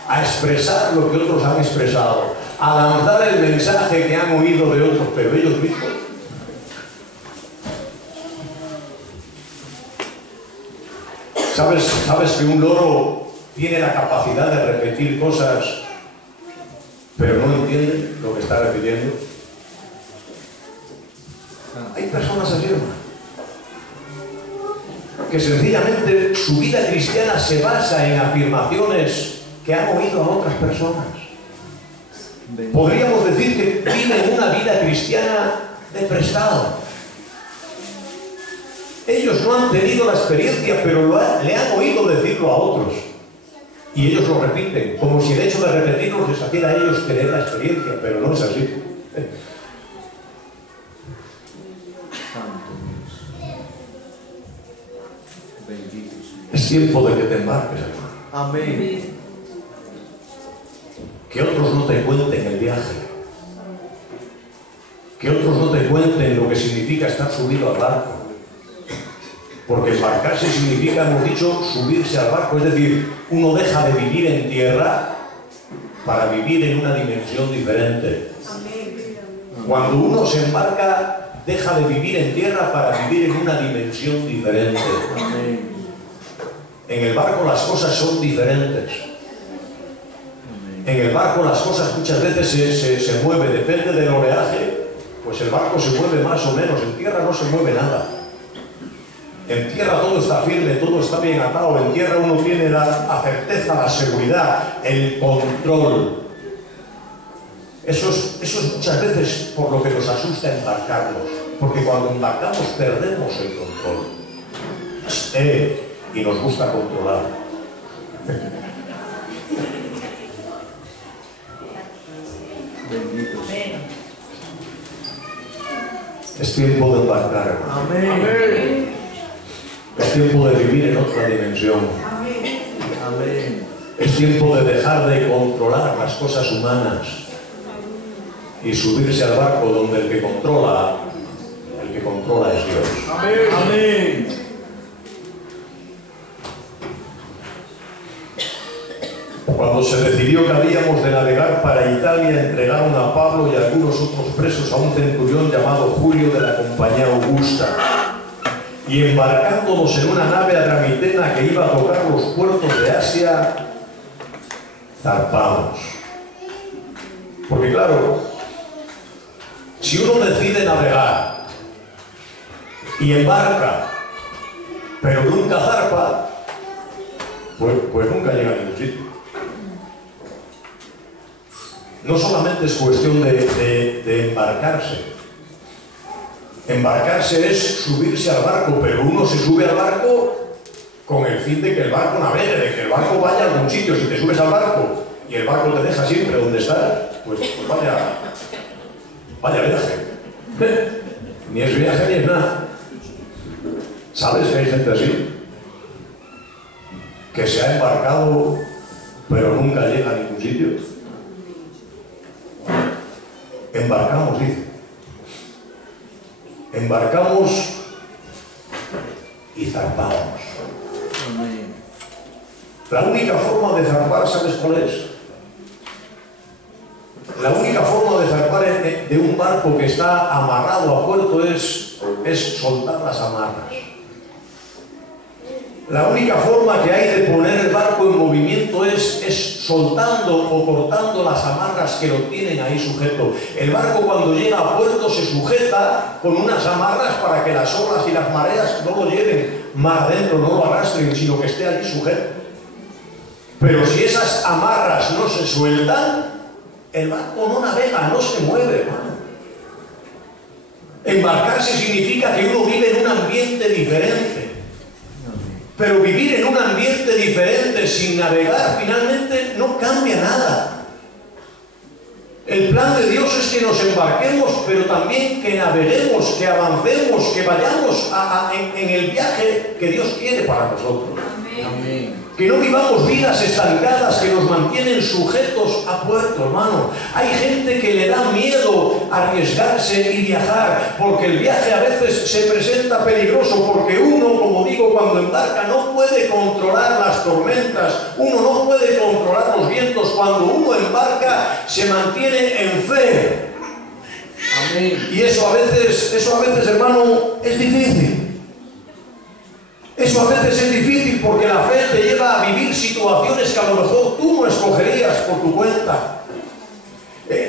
a expresar lo que otros han expresado, a lanzar el mensaje que han oído de otros, pero ellos mismos? ¿Sabes que un loro tiene la capacidad de repetir cosas, pero no entiende lo que está repitiendo? Hay personas así, hermano, que sencillamente su vida cristiana se basa en afirmaciones que han oído a otras personas. Podríamos decir que viven una vida cristiana de prestado. Ellos no han tenido la experiencia, pero le han oído decirlo a otros. Y ellos lo repiten, como si el hecho de repetirlo les hiciera a ellos tener la experiencia, pero no es así. Es tiempo de que te embarques, hermano. Amén. Que otros no te cuenten el viaje. Que otros no te cuenten lo que significa estar subido al barco. Porque embarcarse significa, hemos dicho, subirse al barco. Es decir, uno deja de vivir en tierra para vivir en una dimensión diferente. Cuando uno se embarca, deja de vivir en tierra para vivir en una dimensión diferente. En el barco las cosas son diferentes. En el barco las cosas muchas veces se mueven, depende del oleaje, pues el barco se mueve más o menos. En tierra no se mueve nada. En tierra todo está firme, todo está bien atado. En tierra uno tiene la certeza, la seguridad, el control. Eso es muchas veces por lo que nos asusta embarcarnos. Porque cuando embarcamos perdemos el control. Y nos gusta controlar. Es tiempo de embarcar, hermano. Amén. Es tiempo de vivir en otra dimensión. Amén. Es tiempo de dejar de controlar las cosas humanas y subirse al barco donde el que controla es Dios. Amén. Amén. Cuando se decidió que habíamos de navegar para Italia, entregaron a Pablo y a algunos otros presos a un centurión llamado Julio de la compañía Augusta. Y embarcándonos en una nave adramitena que iba a tocar los puertos de Asia, zarpamos. Porque claro, si uno decide navegar y embarca, pero nunca zarpa, pues nunca llega a ningún sitio. No solamente es cuestión de embarcarse. Embarcarse es subirse al barco, pero uno se sube al barco con el fin de que el barco navegue, de que el barco vaya a algún sitio. Si te subes al barco y el barco te deja siempre donde estás, pues vaya viaje. Ni es viaje ni es nada. ¿Sabes que hay gente así? Que se ha embarcado, pero nunca llega a ningún sitio. Embarcamos, dice. Embarcamos y zarpamos. La única forma de zarpar, ¿sabes cuál es? La única forma de zarpar de un barco que está amarrado a puerto es soltar las amarras. La única forma que hay de poner el barco en movimiento es soltando o cortando las amarras que lo tienen ahí sujeto. El barco cuando llega a puerto se sujeta con unas amarras para que las olas y las mareas no lo lleven mar adentro, no lo arrastren, sino que esté allí sujeto. Pero si esas amarras no se sueltan, el barco no navega, no se mueve, hermano. Embarcarse significa que uno vive en un ambiente diferente. Pero vivir en un ambiente diferente sin navegar finalmente no cambia nada. El plan de Dios es que nos embarquemos, pero también que naveguemos, que avancemos, que vayamos en el viaje que Dios quiere para nosotros. Amén. Que no vivamos vidas estancadas que nos mantienen sujetos a puerto, hermano. Hay gente que le da miedo arriesgarse y viajar, porque el viaje a veces se presenta peligroso, porque uno, como digo, cuando embarca no puede controlar las tormentas, uno no puede controlar los vientos. Cuando uno embarca se mantiene en fe. Amén. Y eso a veces, hermano, es difícil. Eso a veces es difícil porque la fe te lleva a vivir situaciones que a lo mejor tú no escogerías por tu cuenta.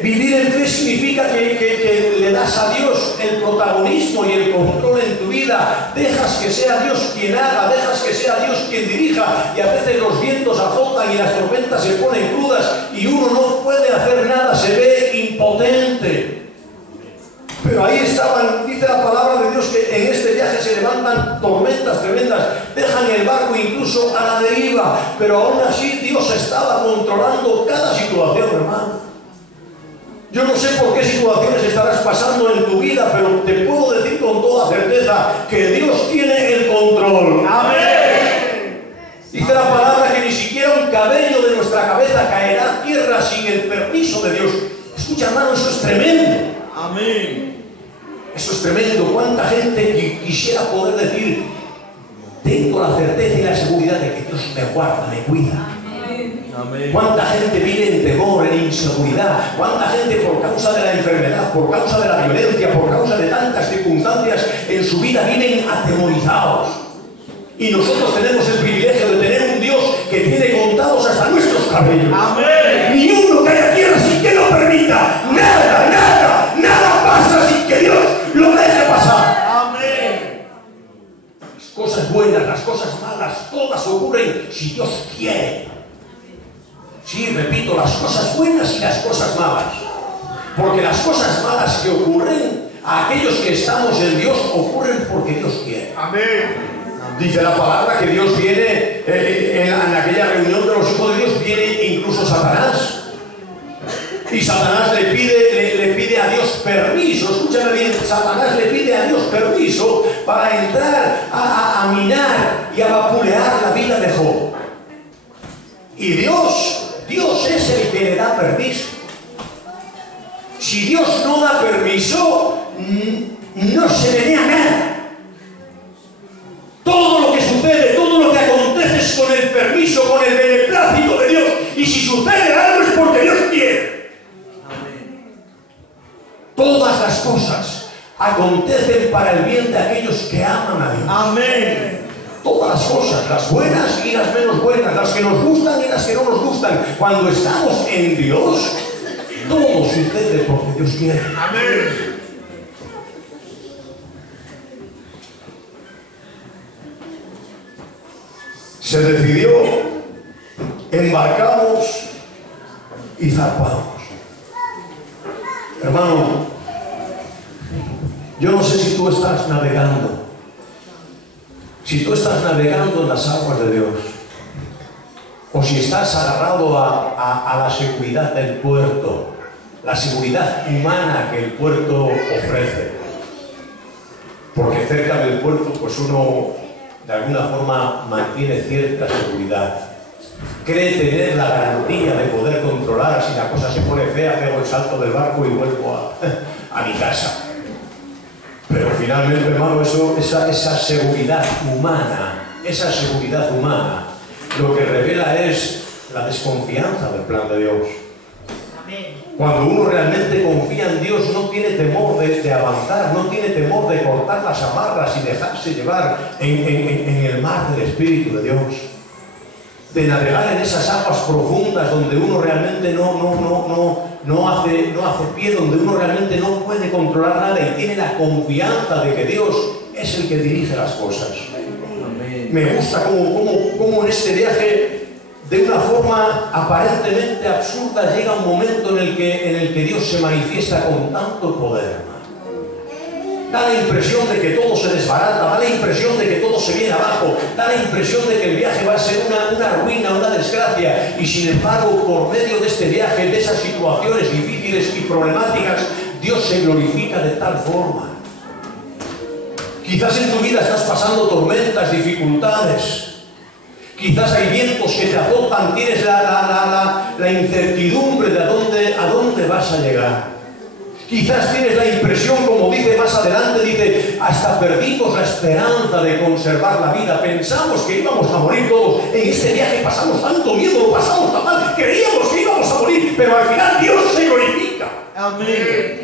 Vivir en fe significa que le das a Dios el protagonismo y el control en tu vida. Dejas que sea Dios quien haga, dejas que sea Dios quien dirija. Y a veces los vientos azotan y las tormentas se ponen crudas y uno no puede hacer nada, se ve impotente. Pero ahí estaban, dice la palabra de Dios, que en este viaje se levantan tormentas tremendas, dejan dejaran el barco incluso a la deriva, pero aún así Dios estaba controlando cada situación, hermano. Yo no sé por qué situaciones estarás pasando en tu vida, pero te puedo decir con toda certeza que Dios tiene el control. ¡Amén! Dice la palabra que ni siquiera un cabello de nuestra cabeza caerá a tierra sin el permiso de Dios. Escucha, hermano, eso es tremendo. Amén. Eso es tremendo. ¿Cuánta gente quisiera poder decir, tengo la certeza y la seguridad de que Dios me guarda, me cuida? Amén. ¿Cuánta gente vive en temor, en inseguridad? ¿Cuánta gente por causa de la enfermedad, por causa de la violencia, por causa de tantas circunstancias en su vida viven atemorizados? Y nosotros tenemos el privilegio de tener un Dios que tiene contados hasta nuestros cabellos. Amén. Ni uno cae a tierra sin que lo permita. Nada pasa sin que Dios lo deje pasar. Amén. Las cosas buenas, las cosas malas, todas ocurren si Dios quiere. Sí, repito, las cosas buenas y las cosas malas. Porque las cosas malas que ocurren a aquellos que estamos en Dios ocurren porque Dios quiere. Amén. Dice la palabra que Dios viene, en aquella reunión de los hijos de Dios viene incluso Satanás. Y Satanás le pide a Dios permiso. Escúchame bien, Satanás le pide a Dios permiso para entrar a minar y a vapulear la vida de Job. Y Dios es el que le da permiso. Si Dios no da permiso, no se menea nada. Todo lo que sucede, todo lo que acontece es con el permiso, con el beneplácito de Dios. Y si sucede algo es porque Dios quiere. Amén. Todas las cosas acontecen para el bien de aquellos que aman a Dios. Amén. Todas las cosas, las buenas y las menos buenas, las que nos gustan y las que no nos gustan. Cuando estamos en Dios, todo sucede porque Dios quiere. Amén. Se decidió, embarcamos y zarpamos. Hermano, yo no sé si tú estás navegando. Si tú estás navegando en las aguas de Dios, o si estás agarrado a la seguridad del puerto, la seguridad humana que el puerto ofrece, porque cerca del puerto pues uno de alguna forma mantiene cierta seguridad, cree tener la garantía de poder controlar, si la cosa se pone fea, pego el salto del barco y vuelvo a mi casa. Pero finalmente, hermano, esa seguridad humana, lo que revela es la desconfianza del plan de Dios. Cuando uno realmente confía en Dios, no tiene temor de avanzar, no tiene temor de cortar las amarras y dejarse llevar en el mar del Espíritu de Dios. De navegar en esas aguas profundas donde uno realmente no hace pie, donde uno realmente no puede controlar nada y tiene la confianza de que Dios es el que dirige las cosas. Amén. Me gusta cómo en este viaje, de una forma aparentemente absurda, llega un momento en el que Dios se manifiesta con tanto poder. Da la impresión de que todo se desbarata, da la impresión de que todo se viene abajo, da la impresión de que el viaje va a ser una ruina, una desgracia. Y sin embargo, por medio de este viaje, de esas situaciones difíciles y problemáticas, Dios se glorifica de tal forma. Quizás en tu vida estás pasando tormentas, dificultades. Quizás hay vientos que te azotan, tienes la incertidumbre de a dónde vas a llegar. Quizás tienes la impresión, como dice más adelante, dice, hasta perdimos la esperanza de conservar la vida. Pensamos que íbamos a morir todos. En este viaje pasamos tanto miedo, lo pasamos tan mal, creíamos que íbamos a morir, pero al final Dios se glorifica. Amén.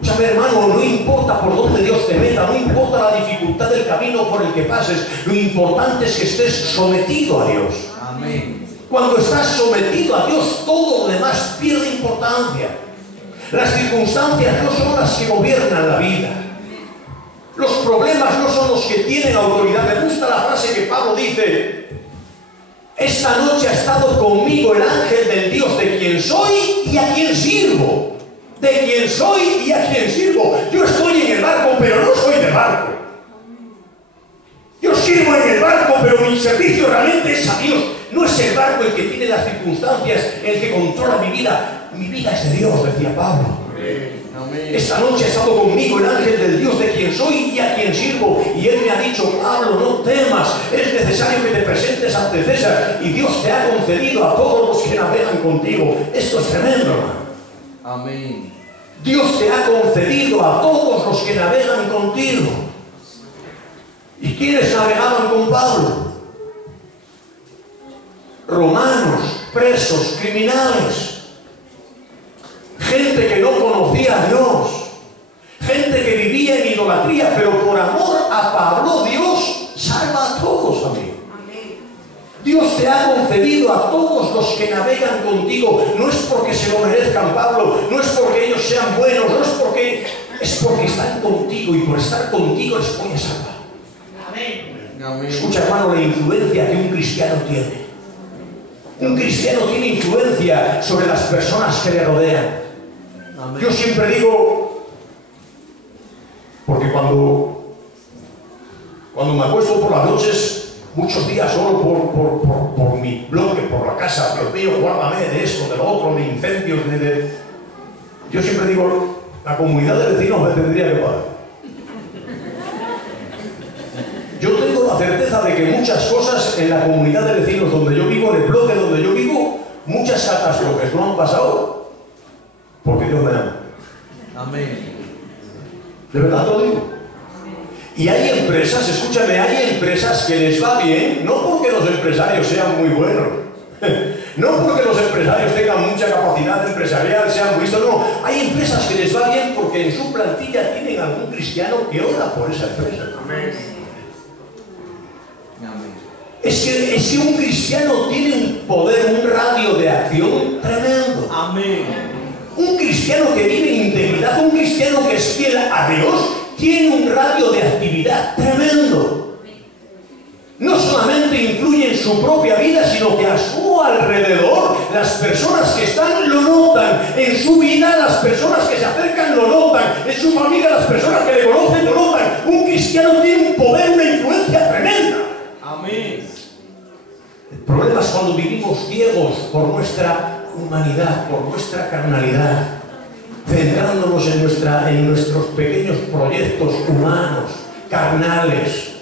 Escúchame, hermano, no importa por dónde Dios te meta, no importa la dificultad del camino por el que pases, lo importante es que estés sometido a Dios. Amén. Cuando estás sometido a Dios, todo lo demás pierde importancia. Las circunstancias no son las que gobiernan la vida. Los problemas no son los que tienen autoridad. Me gusta la frase que Pablo dice: esta noche ha estado conmigo el ángel del Dios de quien soy y a quien sirvo. De quien soy y a quien sirvo. Yo estoy en el barco, pero no soy del barco. Yo sirvo en el barco, pero mi servicio realmente es a Dios. No es el barco el que tiene las circunstancias, el que controla mi vida. Mi vida es de Dios, decía Pablo. Esta noche ha estado conmigo el ángel del Dios de quien soy y a quien sirvo. Y él me ha dicho: Pablo, no temas, es necesario que te presentes ante César. Y Dios te ha concedido a todos los que navegan contigo. Esto es tremendo, hermano. Amén. Dios te ha concedido a todos los que navegan contigo. ¿Y quiénes navegaban con Pablo? Romanos, presos, criminales. Gente que no conocía a Dios, gente que vivía en idolatría, pero por amor a Pablo, Dios salva a todos, amén. Dios te ha concedido a todos los que navegan contigo. No es porque se lo merezcan, Pablo, no es porque ellos sean buenos, no es porque están contigo, y por estar contigo les voy a salvar. Amén. Escucha, hermano, la influencia que un cristiano tiene. Un cristiano tiene influencia sobre las personas que le rodean. Amén. Yo siempre digo, porque cuando me acuesto por las noches, muchos días solo por mi bloque, por la casa, Dios mío, guárdame de esto, de lo otro, de incendios, yo siempre digo, la comunidad de vecinos me tendría que pagar. Yo tengo la certeza de que muchas cosas en la comunidad de vecinos donde yo vivo, en el bloque donde yo vivo, muchas catástrofes no han pasado porque Dios me ama. Amén. De verdad te lo digo. Y hay empresas, escúchame, hay empresas que les va bien, no porque los empresarios sean muy buenos, no porque los empresarios tengan mucha capacidad empresarial, sean vistos, no. Hay empresas que les va bien porque en su plantilla tienen algún cristiano que ora por esa empresa. Amén. Es que un cristiano tiene un poder, un radio de acción tremendo. Amén. Un cristiano que vive en integridad, un cristiano que es fiel a Dios, tiene un radio de actividad tremendo. No solamente influye en su propia vida, sino que a su alrededor las personas que están lo notan. En su vida las personas que se acercan lo notan. En su familia las personas que le conocen lo notan. Un cristiano tiene un poder, una influencia tremenda. Amén. El problema es cuando vivimos ciegos por nuestra humanidad, por nuestra carnalidad, centrándonos en nuestros pequeños proyectos humanos, carnales,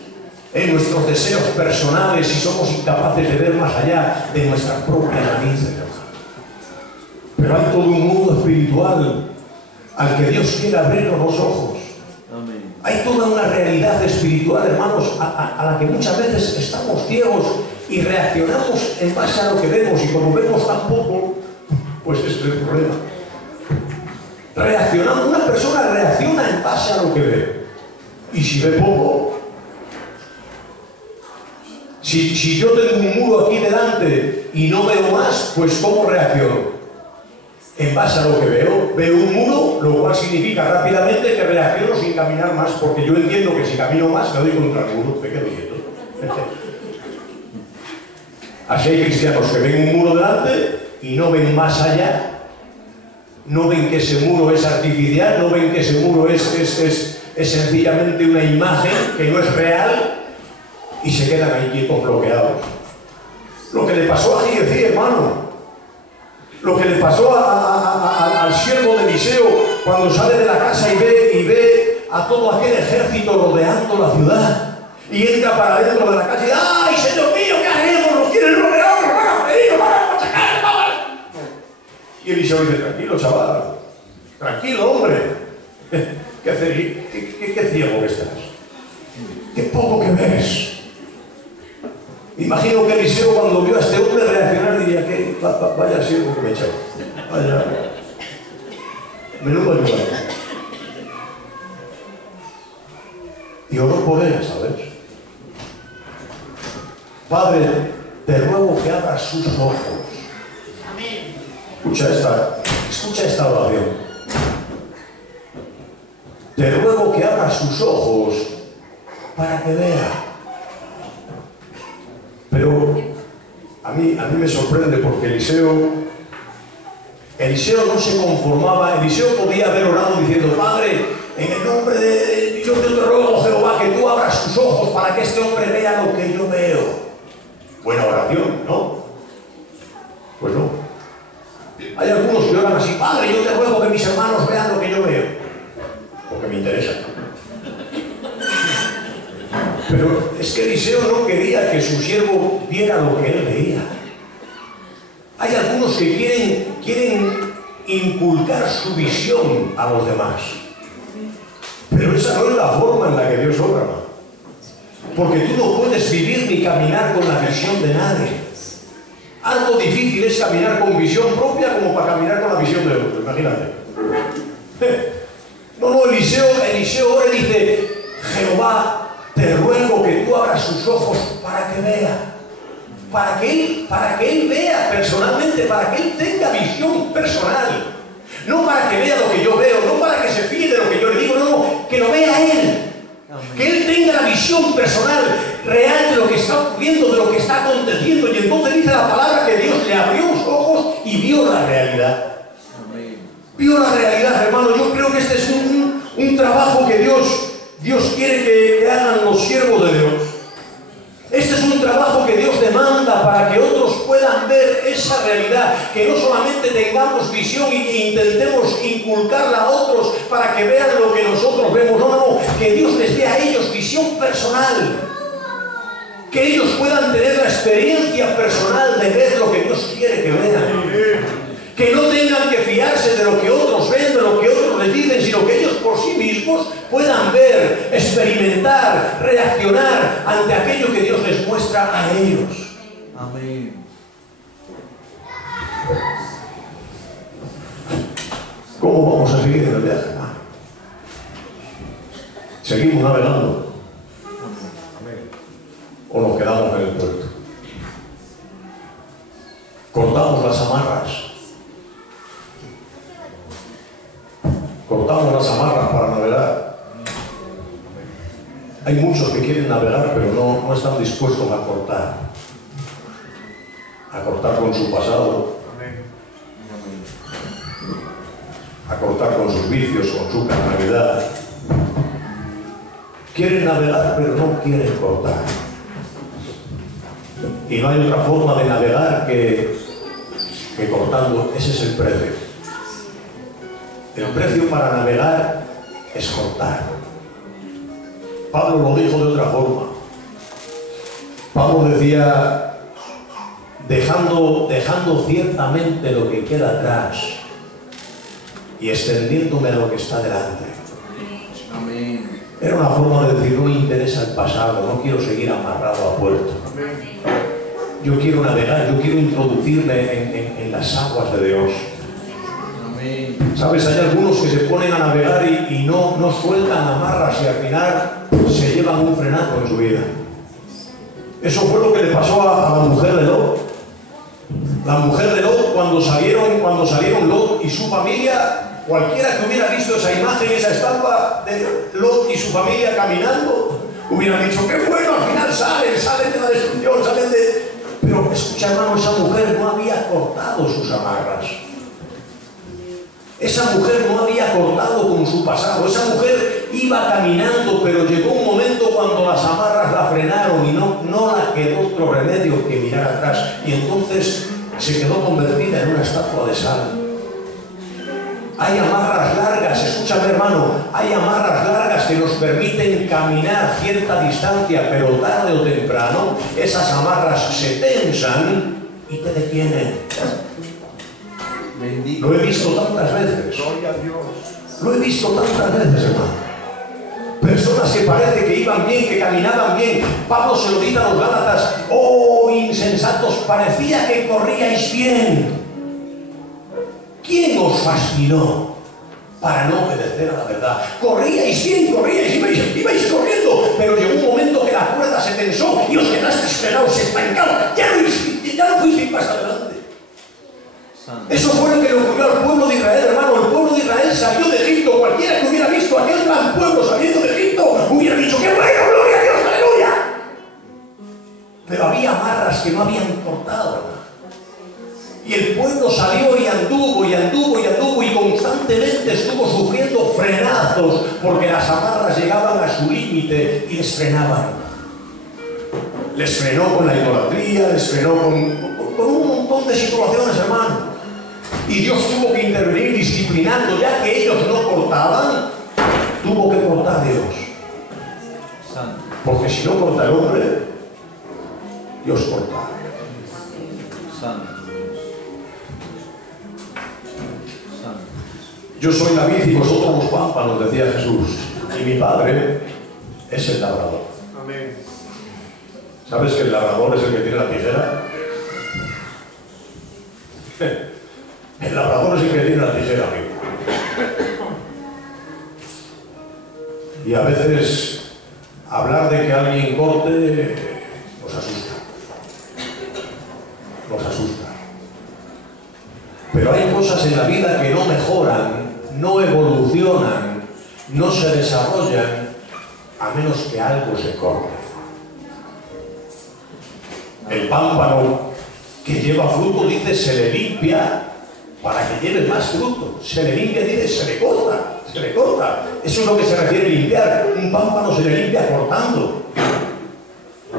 en nuestros deseos personales, y somos incapaces de ver más allá de nuestra propia nariz. Pero hay todo un mundo espiritual al que Dios quiere abrirnos los ojos. Amén. Hay toda una realidad espiritual, hermanos, a la que muchas veces estamos ciegos y reaccionamos en base a lo que vemos, y como vemos tan poco, pues ese es el problema. Una persona reacciona en base a lo que ve, y si ve poco, si yo tengo un muro aquí delante y no veo más, pues ¿cómo reacciono? En base a lo que veo un muro, lo cual significa rápidamente que reacciono sin caminar más, porque yo entiendo que si camino más me doy contra el muro, me quedo quieto. Así hay cristianos que ven un muro delante y no ven más allá, no ven que ese muro es artificial, no ven que ese muro es sencillamente una imagen que no es real, y se quedan ahí quietos, bloqueados. Lo que le pasó a Gideón, hermano, lo que le pasó al siervo de Eliseo cuando sale de la casa y ve a todo aquel ejército rodeando la ciudad, y entra para dentro de la casa y dice: ¡ay, Señor mío, qué haremos! ¡Nos tienen rodeados, nos van a freír, nos van a machacar, nos van a... Y Eliseo dice: tranquilo, chaval, tranquilo, hombre. ¿Qué ciego que estás? ¡Qué poco que ves! Imagino que Eliseo, cuando vio a este hombre reaccionar, diría: que vaya siervo que me he echado. Vaya. Menudo ayuda. Y oró por él, ¿sabes? Padre, te ruego que abras sus ojos. Amén. Escucha esta oración. Te ruego que abras sus ojos para que vea. Pero a mí me sorprende, porque Eliseo no se conformaba. Eliseo podía haber orado diciendo: Padre, en el nombre de Dios te ruego, Jehová, que tú abras sus ojos para que este hombre vea Pero es que Eliseo no quería que su siervo viera lo que él veía. Hay algunos que quieren inculcar su visión a los demás. Pero esa no es la forma en la que Dios obra. Porque tú no puedes vivir ni caminar con la visión de nadie. Algo difícil es caminar con visión propia como para caminar con la visión de otro. Imagínate. No, Eliseo ora y dice: Jehová, te ruego que tú abras sus ojos para que vea. Para que él vea personalmente, para que él tenga visión personal. No para que vea lo que yo veo, no para que se fíe de lo que yo le digo, no, que lo vea él. Que él tenga la visión personal, real de lo que está ocurriendo, de lo que está aconteciendo. Y entonces dice la palabra que Dios le abrió los ojos y vio la realidad. Vio la realidad, hermano. Yo creo que este es un trabajo que Dios quiere que hagan los siervos de Dios. Este es un trabajo que Dios demanda para que otros puedan ver esa realidad, que no solamente tengamos visión e intentemos inculcarla a otros para que vean lo que nosotros vemos, no, que Dios les dé a ellos visión personal, que ellos puedan tener la experiencia personal de ver lo que Dios quiere que vean, que no tengan que fiarse de lo que otros ven, de lo que otros les dicen, sino que ellos por sí mismos puedan ver, experimentar, reaccionar ante aquello que Dios les muestra a ellos. Amén. ¿Cómo vamos a seguir en el viaje? ¿Seguimos navegando? ¿O nos quedamos en el puerto? ¿Cortamos las amarras? Cortamos las amarras para navegar. Hay muchos que quieren navegar, pero no están dispuestos a cortar con su pasado, a cortar con sus vicios, con su carnalidad. Quieren navegar, pero no quieren cortar. Y no hay otra forma de navegar que cortando. Ese es el precio. El precio para navegar es cortar. Pablo lo dijo de otra forma. Pablo decía: dejando ciertamente lo que queda atrás y extendiéndome a lo que está delante. Amén. Era una forma de decir: no me interesa el pasado, no quiero seguir amarrado a puerto. Yo quiero navegar, yo quiero introducirme en las aguas de Dios. ¿Sabes? Hay algunos que se ponen a navegar y no sueltan amarras y al final se llevan un frenazo en su vida. Eso fue lo que le pasó a la mujer de Lot. La mujer de Lot, cuando salieron Lot y su familia, cualquiera que hubiera visto esa imagen, esa estampa de Lot y su familia caminando, hubiera dicho: qué bueno, al final salen de la destrucción, Pero escucha, hermano, esa mujer no había cortado sus amarras. Esa mujer no había cortado con su pasado. Esa mujer iba caminando, pero llegó un momento cuando las amarras la frenaron y no la quedó otro remedio que mirar atrás. Y entonces se quedó convertida en una estatua de sal. Hay amarras largas, escúchame, hermano, hay amarras largas que nos permiten caminar cierta distancia, pero tarde o temprano esas amarras se tensan y te detienen. Bendito. Lo he visto tantas veces. Gloria a Dios. Lo he visto tantas veces, hermano. Personas que parece que iban bien, que caminaban bien. Pablo se lo dice a los Gálatas: oh insensatos, parecía que corríais bien. ¿Quién os fascinó para no obedecer a la verdad? Corríais bien, ibais corriendo, pero llegó un momento que la cuerda se tensó y os quedasteis frenados, estancados. Ya no fuisteis más adelante. Eso fue lo que le ocurrió al pueblo de Israel, hermano. El pueblo de Israel salió de Egipto. Cualquiera que hubiera visto a aquel gran pueblo saliendo de Egipto hubiera dicho: ¡qué bueno, gloria a Dios, aleluya! Pero había amarras que no habían cortado, hermano. Y el pueblo salió y anduvo y constantemente estuvo sufriendo frenazos porque las amarras llegaban a su límite y les frenaban. Les frenó con la idolatría, les frenó con un montón de situaciones, hermano. Y Dios tuvo que intervenir disciplinando, ya que ellos no cortaban, tuvo que cortar Dios. Porque si no corta el hombre, Dios corta. Yo soy la vid y vosotros los pámpanos, decía Jesús, y mi Padre es el labrador. Amén. ¿Sabes que el labrador es el que tiene la tijera? El labrador es el que tiene la tijera, amigo. Y a veces hablar de que alguien corte nos asusta. Nos asusta. Pero hay cosas en la vida que no mejoran, no evolucionan, no se desarrollan, a menos que algo se corte. El pámpano que lleva fruto, dice, se le limpia para que lleve más fruto. Se le limpia, dice, se le corta, se le corta. Eso es lo que se refiere a limpiar. Un pámpano se le limpia cortando.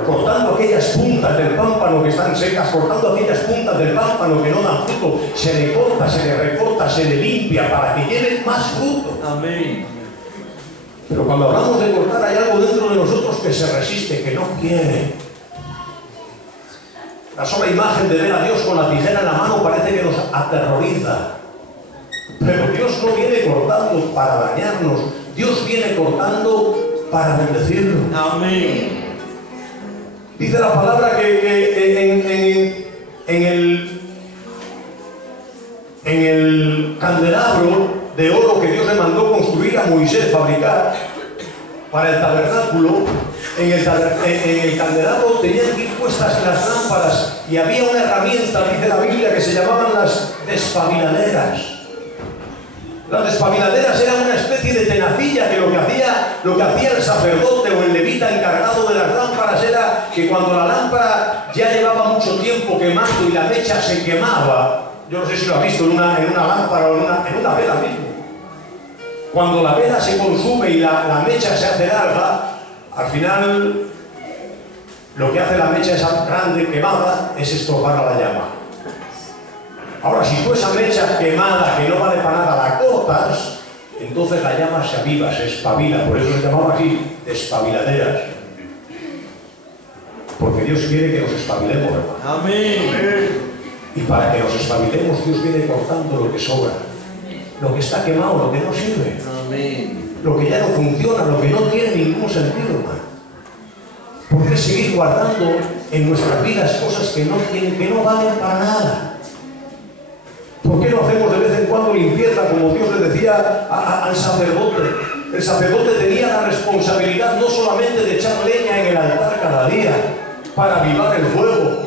Cortando aquellas puntas del pámpano que están secas, cortando aquellas puntas del pámpano que no dan fruto. Se le corta, se le recorta, se le limpia para que lleve más fruto. Amén. Pero cuando hablamos de cortar, hay algo dentro de nosotros que se resiste, que no quiere. La sola imagen de ver a Dios con la tijera en la mano parece que nos aterroriza. Pero Dios no viene cortando para dañarnos. Dios viene cortando para bendecirnos. Amén. Dice la palabra que en el candelabro de oro que Dios le mandó construir a Moisés, fabricar para el tabernáculo, en el candelabro tenían que ir puestas las lámparas y había una herramienta, dice la Biblia, que se llamaban las despabiladeras. Las despabiladeras eran una especie de tenacilla que lo que hacía el sacerdote o el levita encargado de las lámparas era que cuando la lámpara ya llevaba mucho tiempo quemando y la mecha se quemaba, yo no sé si lo has visto en una lámpara o en una vela mismo, cuando la vela se consume y la mecha se hace larga, al final lo que hace la mecha esa grande quemada es estropar a la llama. Ahora, si tú esa mecha quemada que no vale para nada la cortas, entonces la llama se aviva, se espabila. Por eso se llamaba así, despabiladeras. Porque Dios quiere que nos espabilemos, hermano. Amén. Y para que nos espabilemos, Dios viene cortando lo que sobra, lo que está quemado, lo que no sirve. Amén. Lo que ya no funciona, lo que no tiene ningún sentido, hermano. ¿Por qué seguir guardando en nuestras vidas cosas que no valen para nada? ¿Por qué no hacemos de vez en cuando limpieza, como Dios le decía al sacerdote? El sacerdote tenía la responsabilidad no solamente de echar leña en el altar cada día para avivar el fuego.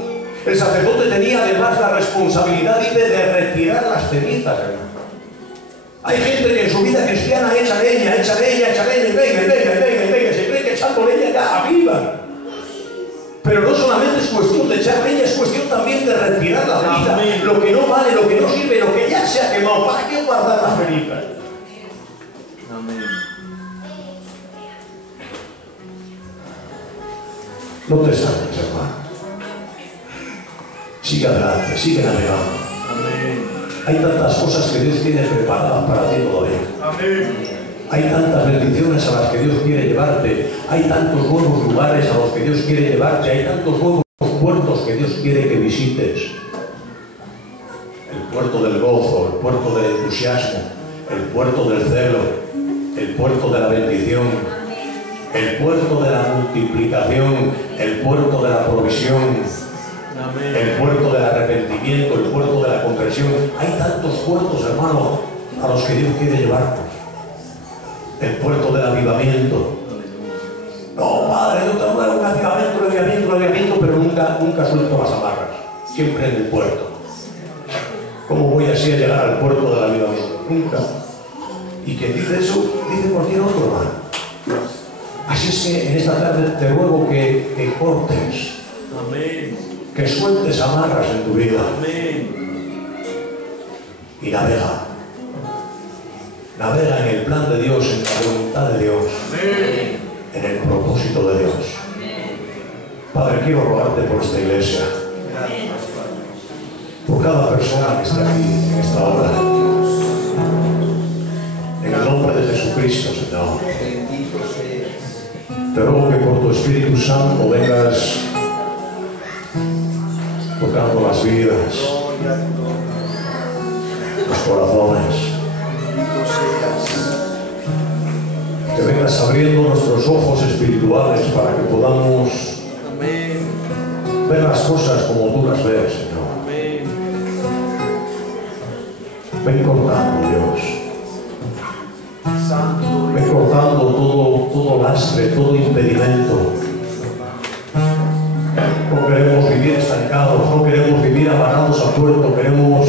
El sacerdote tenía además la responsabilidad, dice, de retirar las cenizas, hermano. Hay gente que en su vida cristiana echa leña, y venga, se cree que echando leña ya avivan. Pero no solamente es cuestión de echar leña, es cuestión también de retirar la ceniza. Lo que no vale, lo que no sirve, lo que ya se ha quemado. ¿Para qué guardar la ceniza? Amén. No te salves, hermano. Sigue adelante, sigue navegando. Amén. Hay tantas cosas que Dios tiene preparadas para ti todavía. Amén. Hay tantas bendiciones a las que Dios quiere llevarte. Hay tantos nuevos lugares a los que Dios quiere llevarte. Hay tantos nuevos puertos que Dios quiere que visites. El puerto del gozo, el puerto del entusiasmo, el puerto del celo, el puerto de la bendición, el puerto de la multiplicación, el puerto de la provisión, el puerto del arrepentimiento, el puerto de la conversión. Hay tantos puertos, hermano, a los que Dios quiere llevarnos. El puerto del avivamiento. No, Padre, yo tengo un avivamiento, pero nunca suelto las amarras. Siempre en el puerto. ¿Cómo voy así a llegar al puerto del avivamiento? Nunca. Y quien dice eso, dice cualquier otro, hermano. Así es que en esta tarde te ruego que cortes. Amén. Que sueltes amarras en tu vida. Amén. Y navega. Navega en el plan de Dios, en la voluntad de Dios, en el propósito de Dios. Padre, quiero rogarte por esta iglesia, por cada persona que está aquí en esta hora. En el nombre de Jesucristo, Señor. Bendito seas. Te ruego que por tu Espíritu Santo vengas tocando las vidas, los corazones. Que vengas abriendo nuestros ojos espirituales para que podamos ver las cosas como tú las ves, Señor. Ven cortando, Dios. Ven cortando todo lastre, todo impedimento. No queremos vivir estancados, no queremos vivir amarrados a puerto, queremos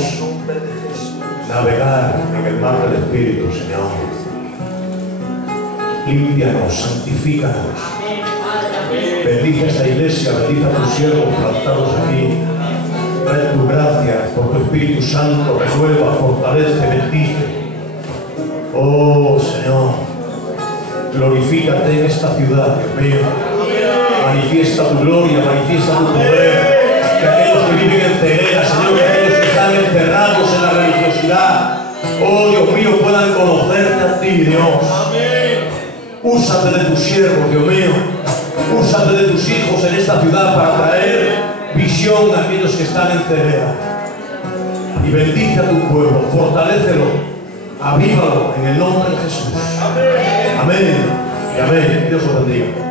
navegar en el mar del Espíritu, Señor. Límpianos, santifícanos. Bendice esta iglesia, bendice a tus siervos plantados aquí. Trae tu gracia por tu Espíritu Santo, renueva, fortalece, bendice. Oh Señor, glorifícate en esta ciudad, Dios mío. Manifiesta tu gloria, manifiesta tu poder. Que aquellos que viven en ceguera, Señor, que aquellos que están encerrados en la religiosidad, oh Dios mío, puedan conocerte a ti, Dios. Úsate de tus siervos, Dios mío. Úsate de tus hijos en esta ciudad para traer visión a aquellos que están en ceguera. Y bendice a tu pueblo, fortalécelo, avívalo en el nombre de Jesús. Amén y amén. Dios os bendiga.